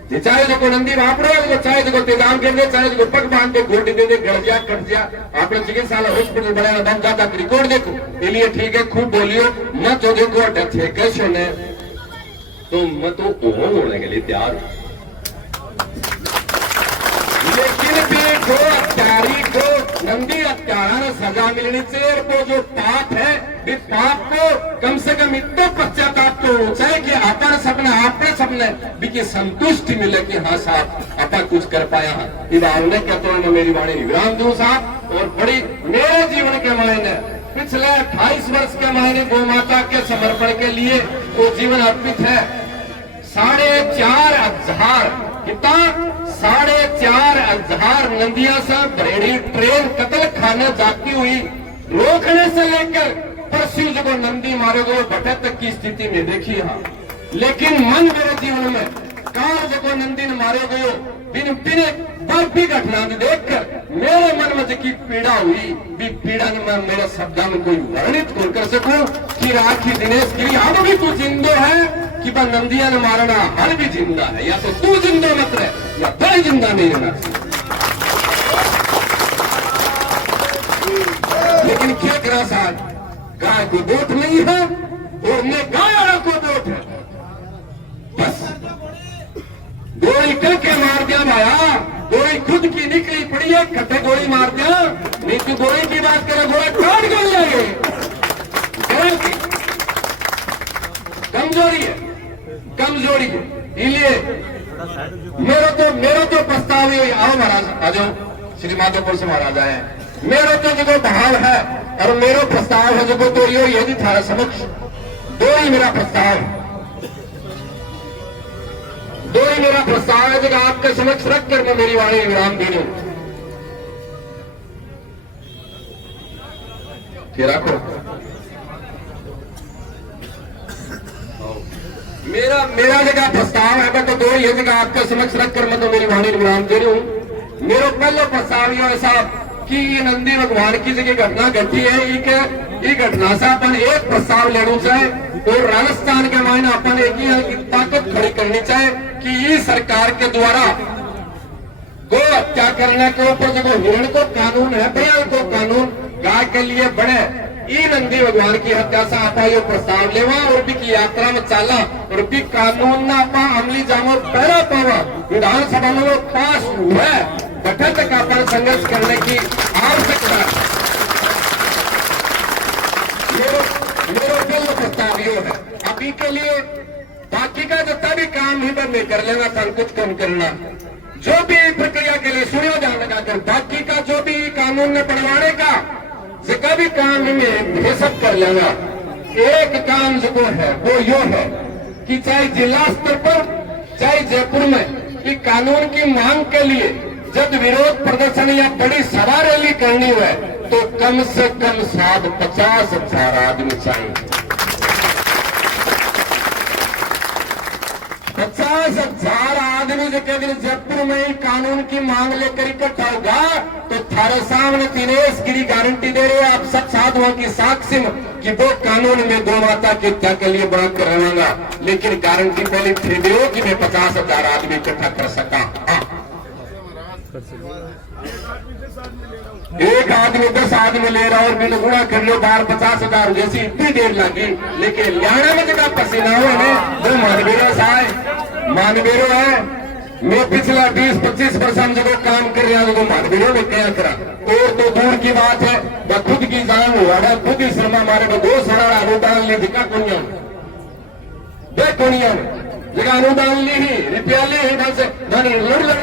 जे चाहे जो नंदी वापरो चाहे जो तेजाम के चाहे जो पग बांध के घोटी दे दे गड़ जा कट जा आपने चिकित्सालय हॉस्पिटल बनाया दम जाता रिकॉर्ड देखो इसलिए ठीक है खूब बोलियो मत जो देखो डेथ है कैसे ने तो मैं तो ओहो होने के लिए तैयार हूं लेकिन भी जो हत्यारी को नंदी हत्यारा सजा मिलनी चाहिए को जो पाप है भी पाप को कम से कम इतना पश्चाताप तो हो चाहे कि अपन सपने भी की संतुष्टि मिले कि हाँ साहब अपन कुछ कर पाया ये भावना कहते हैं मैं मेरी वाणी विराम दूं साहब और बड़ी मेरे जीवन के मायने पिछले 28 वर्ष के मायने गौ माता के समर्पण के लिए वो जीवन अर्पित है 4,500 कितना 4,500 नंदिया से बरेड़ी ट्रेन कत्ल खाने जाती हुई रोकने से लेकर परसों जब नंदी मारे गए भटे तक की स्थिति में देखी हाँ लेकिन मन मेरे जीवन में काल जब नंदी ने मारे गए बिन बिन भी घटना देखकर मेरे मन में की पीड़ा हुई भी पीड़ा ने मैं मेरे शब्दों में कोई वर्णित कर सकूं कि राखी दिनेश गिरी अब भी तू जिंदो है कि बा नंदिया ने मारना हर भी जिंदा है या तो तू जिंदो मत रहे या बड़े जिंदा नहीं रहना लेकिन क्या करा साहब गाय को वोट नहीं है और ने गाय को वोट है बस गोली करके मार दिया भाया गोली खुद की निकली पड़ी है कट्टे गोली मार दिया नहीं तो गोली की बात करें गोली काट कर जाएंगे कमजोरी है इसलिए मेरा तो प्रस्ताव है आओ महाराज आ जाओ श्री माधोपुर से महाराज आए मेरा तो जो भाव है और मेरा प्रस्ताव है जो तो यदि थारा समक्ष दो ही मेरा प्रस्ताव है जो आपके समक्ष रखकर मैं मेरी वाणी विराम दे दूं फिर रखो मेरा जगह प्रस्ताव है मैं तो दो ही जगह आपके समक्ष रखकर मैं तो मेरी वाणी विराम दे रही हूं मेरा पहला प्रस्ताव यह है साहब कि ये नंदी भगवान की जगह घटना घटी है ये घटना से अपन एक प्रस्ताव लेना चाहे और राजस्थान के मायने अपन एक ही ताकत खड़ी करनी चाहे कि ये सरकार के द्वारा गो हत्या करने के ऊपर जो हिरण को कानून है बयान को कानून गाय के लिए बढ़े ये नंदी भगवान की हत्या से आप यो प्रस्ताव लेवा और भी की यात्रा में चाला और भी कानून ना आपा अमली जामो पहला पावा विधानसभा में वो पास हुआ गठन तक अपन संघर्ष करने की आवश्यकता है मेरा पहला प्रस्ताव यो है अभी के लिए बाकी का जितना भी काम ही बंद नहीं कर लेना था कुछ कम करना जो भी प्रक्रिया के लिए सुनियो ध्यान लगाकर बाकी का जो भी कानून ने बनवाने का जितना भी काम में ये सब कर लेना एक काम जो है वो यो है कि चाहे जिला स्तर पर चाहे जयपुर में कि कानून की मांग के लिए जब विरोध प्रदर्शन या बड़ी सभा रैली करनी है तो कम से कम 50,000 आदमी चाहिए 50,000 आदमी जो कहते जयपुर में ही कानून की मांग लेकर इकट्ठा होगा तो थारे सामने दिनेश गिरी गारंटी दे रहे आप सब साधुओं की साक्षी में कि वो कानून में गौ माता की हत्या के लिए बड़ा कर रहूंगा लेकिन गारंटी पहले फिर दे कि मैं 50,000 आदमी इकट्ठा कर सका एक आदमी 10 आदमी ले रहा और बिना गुणा कर लो बाहर 50,000 जैसी इतनी देर लगी लेकिन लियाना में जगह पसीना हुआ है वो मानवेरो मानवेरो है मैं पिछला 20-25 वर्ष हम जब काम कर रहा हूँ मानवेरो में क्या करा और तो दूर की बात है वह खुद की जान हुआ है खुद ही श्रमा मारे को 2 सारा अनुदान ली दिखा कुनिया जगह अनुदान ली ही रुपया ली ही ढंग से लड़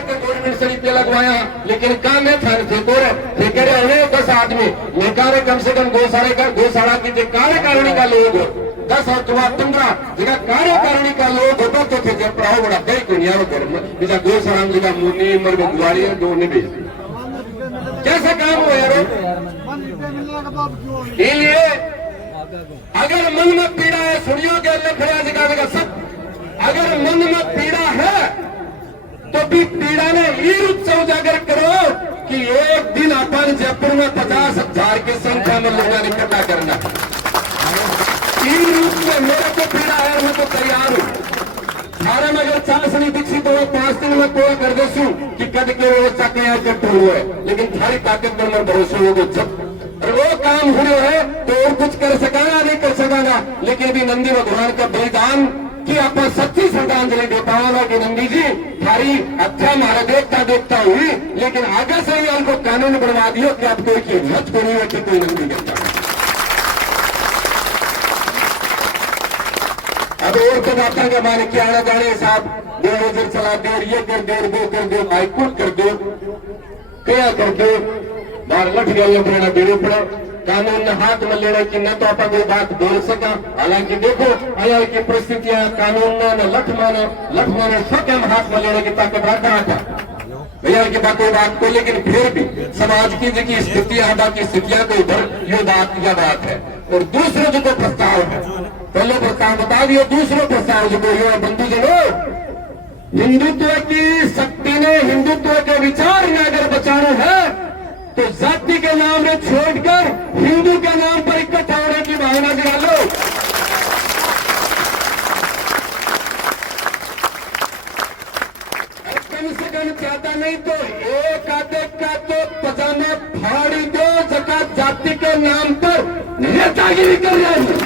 के गवर्नमेंट से रुपया लगवाया लेकिन काम है ठेके रहे 10 आदमी मैं कार्य कम से कम गौशाला की जो कार्यकारिणी का लोग 10 और 15 जगह कार्यकारिणी का लोग होता तो थे जब पढ़ाओ बड़ा कई दुनिया में गौशाला में जगह मुन्नी मर गुआरी दो ने भी कैसा काम हो यार इसलिए अगर मन में पीड़ा है सुनियो के खड़ा जगह सब अगर मन में पीड़ा है तो भी पीड़ा ने ये उत्सव उजागर करो कि एक दिन अपन जयपुर में 50,000 की संख्या में लोगों इकट्ठा करना तीन रूप में मेरे को पीड़ा है मैं तो तैयार हूं सारे में अगर चाल सनी विकसित हो 5 दिन में कोई कर देसू कि कद के व्यवस्था के इकट्ठे हुए, लेकिन थारी ताकत पर मैं भरोसा होगा जब वो काम हो रहा है तो और कुछ कर सकागा नहीं कर सकागा, लेकिन अभी नंदी भगवान का बलिदान कि आप सच्ची श्रद्धांजलि दे पाओगे कि नंदी जी थारी अच्छा मारा देखता देखता हुई, लेकिन आगे से ही हमको कानून बनवा दियो कि आप कोई की हिम्मत को नहीं है कि कोई नंदी करता। अब और तो बातें का माने क्या आना जाने साहब बुलडोजर चला दो, ये कर दो, वो कर दो, हाईकोर्ट कर दो, क्या कर दो, बाहर लठ गया प्रेरणा देनी पड़े, कानून ने हाथ में लेने की न तो आप कोई बात बोल सका। हालांकि देखो अयाल की परिस्थितियां कानून ने न लठ माने स्वयं हाथ में लेने की ताकत रखा था भैया की बात कोई बात को, लेकिन फिर भी समाज की जी की स्थितियां बाकी स्थितियां को इधर ये बात है। और दूसरा जो को प्रस्ताव है, पहले प्रस्ताव बता दिया, दूसरा प्रस्ताव जो है बंधुजनों, हिंदुत्व की शक्ति ने हिंदुत्व के विचार ने अगर बचाना है तो जाति के नाम में छोड़कर हिंदू के नाम पर इकट्ठा होने की भावना जगा लो। कम से कम चाहता नहीं तो एक आधे का तो पजामा फाड़ी दो, जगह जाति के नाम पर नेतागिरी कर रहे हैं।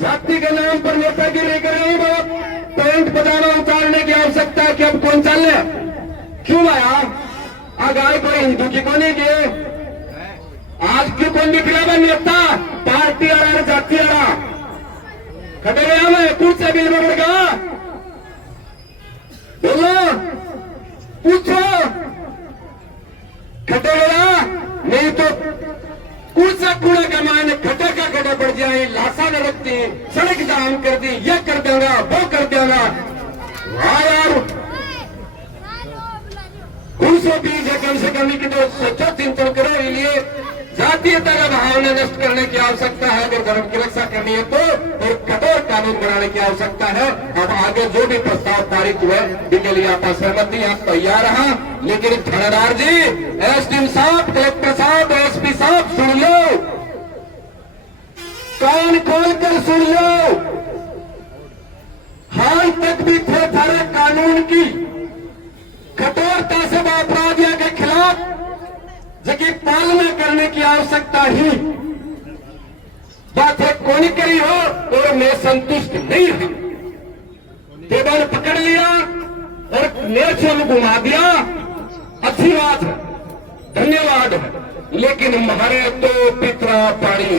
जाति के नाम पर नेतागिरी कर रहे हैं बाप। पैंट पजामा उतारने की आवश्यकता है कि अब कौन चल रहे, क्यों आया आगाई कोई हिंदू की को नहीं किए, आज क्यों कौन निकला नेता पार्टी वाला जाति वाला खड़े गया मैं कुछ से बिल में बढ़ बोलो पूछो खटे गया नहीं तो कुछ से कूड़ा का मायने खटे का खड़े बढ़ जाए, लाशा न रखती, सड़क जाम कर दी, ये कर देगा वो कर देगा। वाह यार घूसो बीज है, कम से कम की तो सोचो चिंतन करो। इसलिए जातीयता का भावना नष्ट करने की आवश्यकता है अगर धर्म की रक्षा करनी है तो, और कठोर कानून बनाने की आवश्यकता है। अब आगे जो भी प्रस्ताव पारित हुए जिनके लिए आप सहमति आप तैयार रहा, लेकिन थानेदार जी, एसडीएम साहब, कलेक्टर साहब, एसपी साहब सुन लो, कान खोलकर सुन लो। हाल तक भी थे थारे कानून की कठोरता से अपराधियों के खिलाफ जबकि पालना करने की आवश्यकता ही बात है, कौन करी हो और मैं संतुष्ट नहीं हूं। टेबल पकड़ लिया और नेचर में घुमा दिया, अच्छी बात है, धन्यवाद है, लेकिन हमारे तो पितरा पानी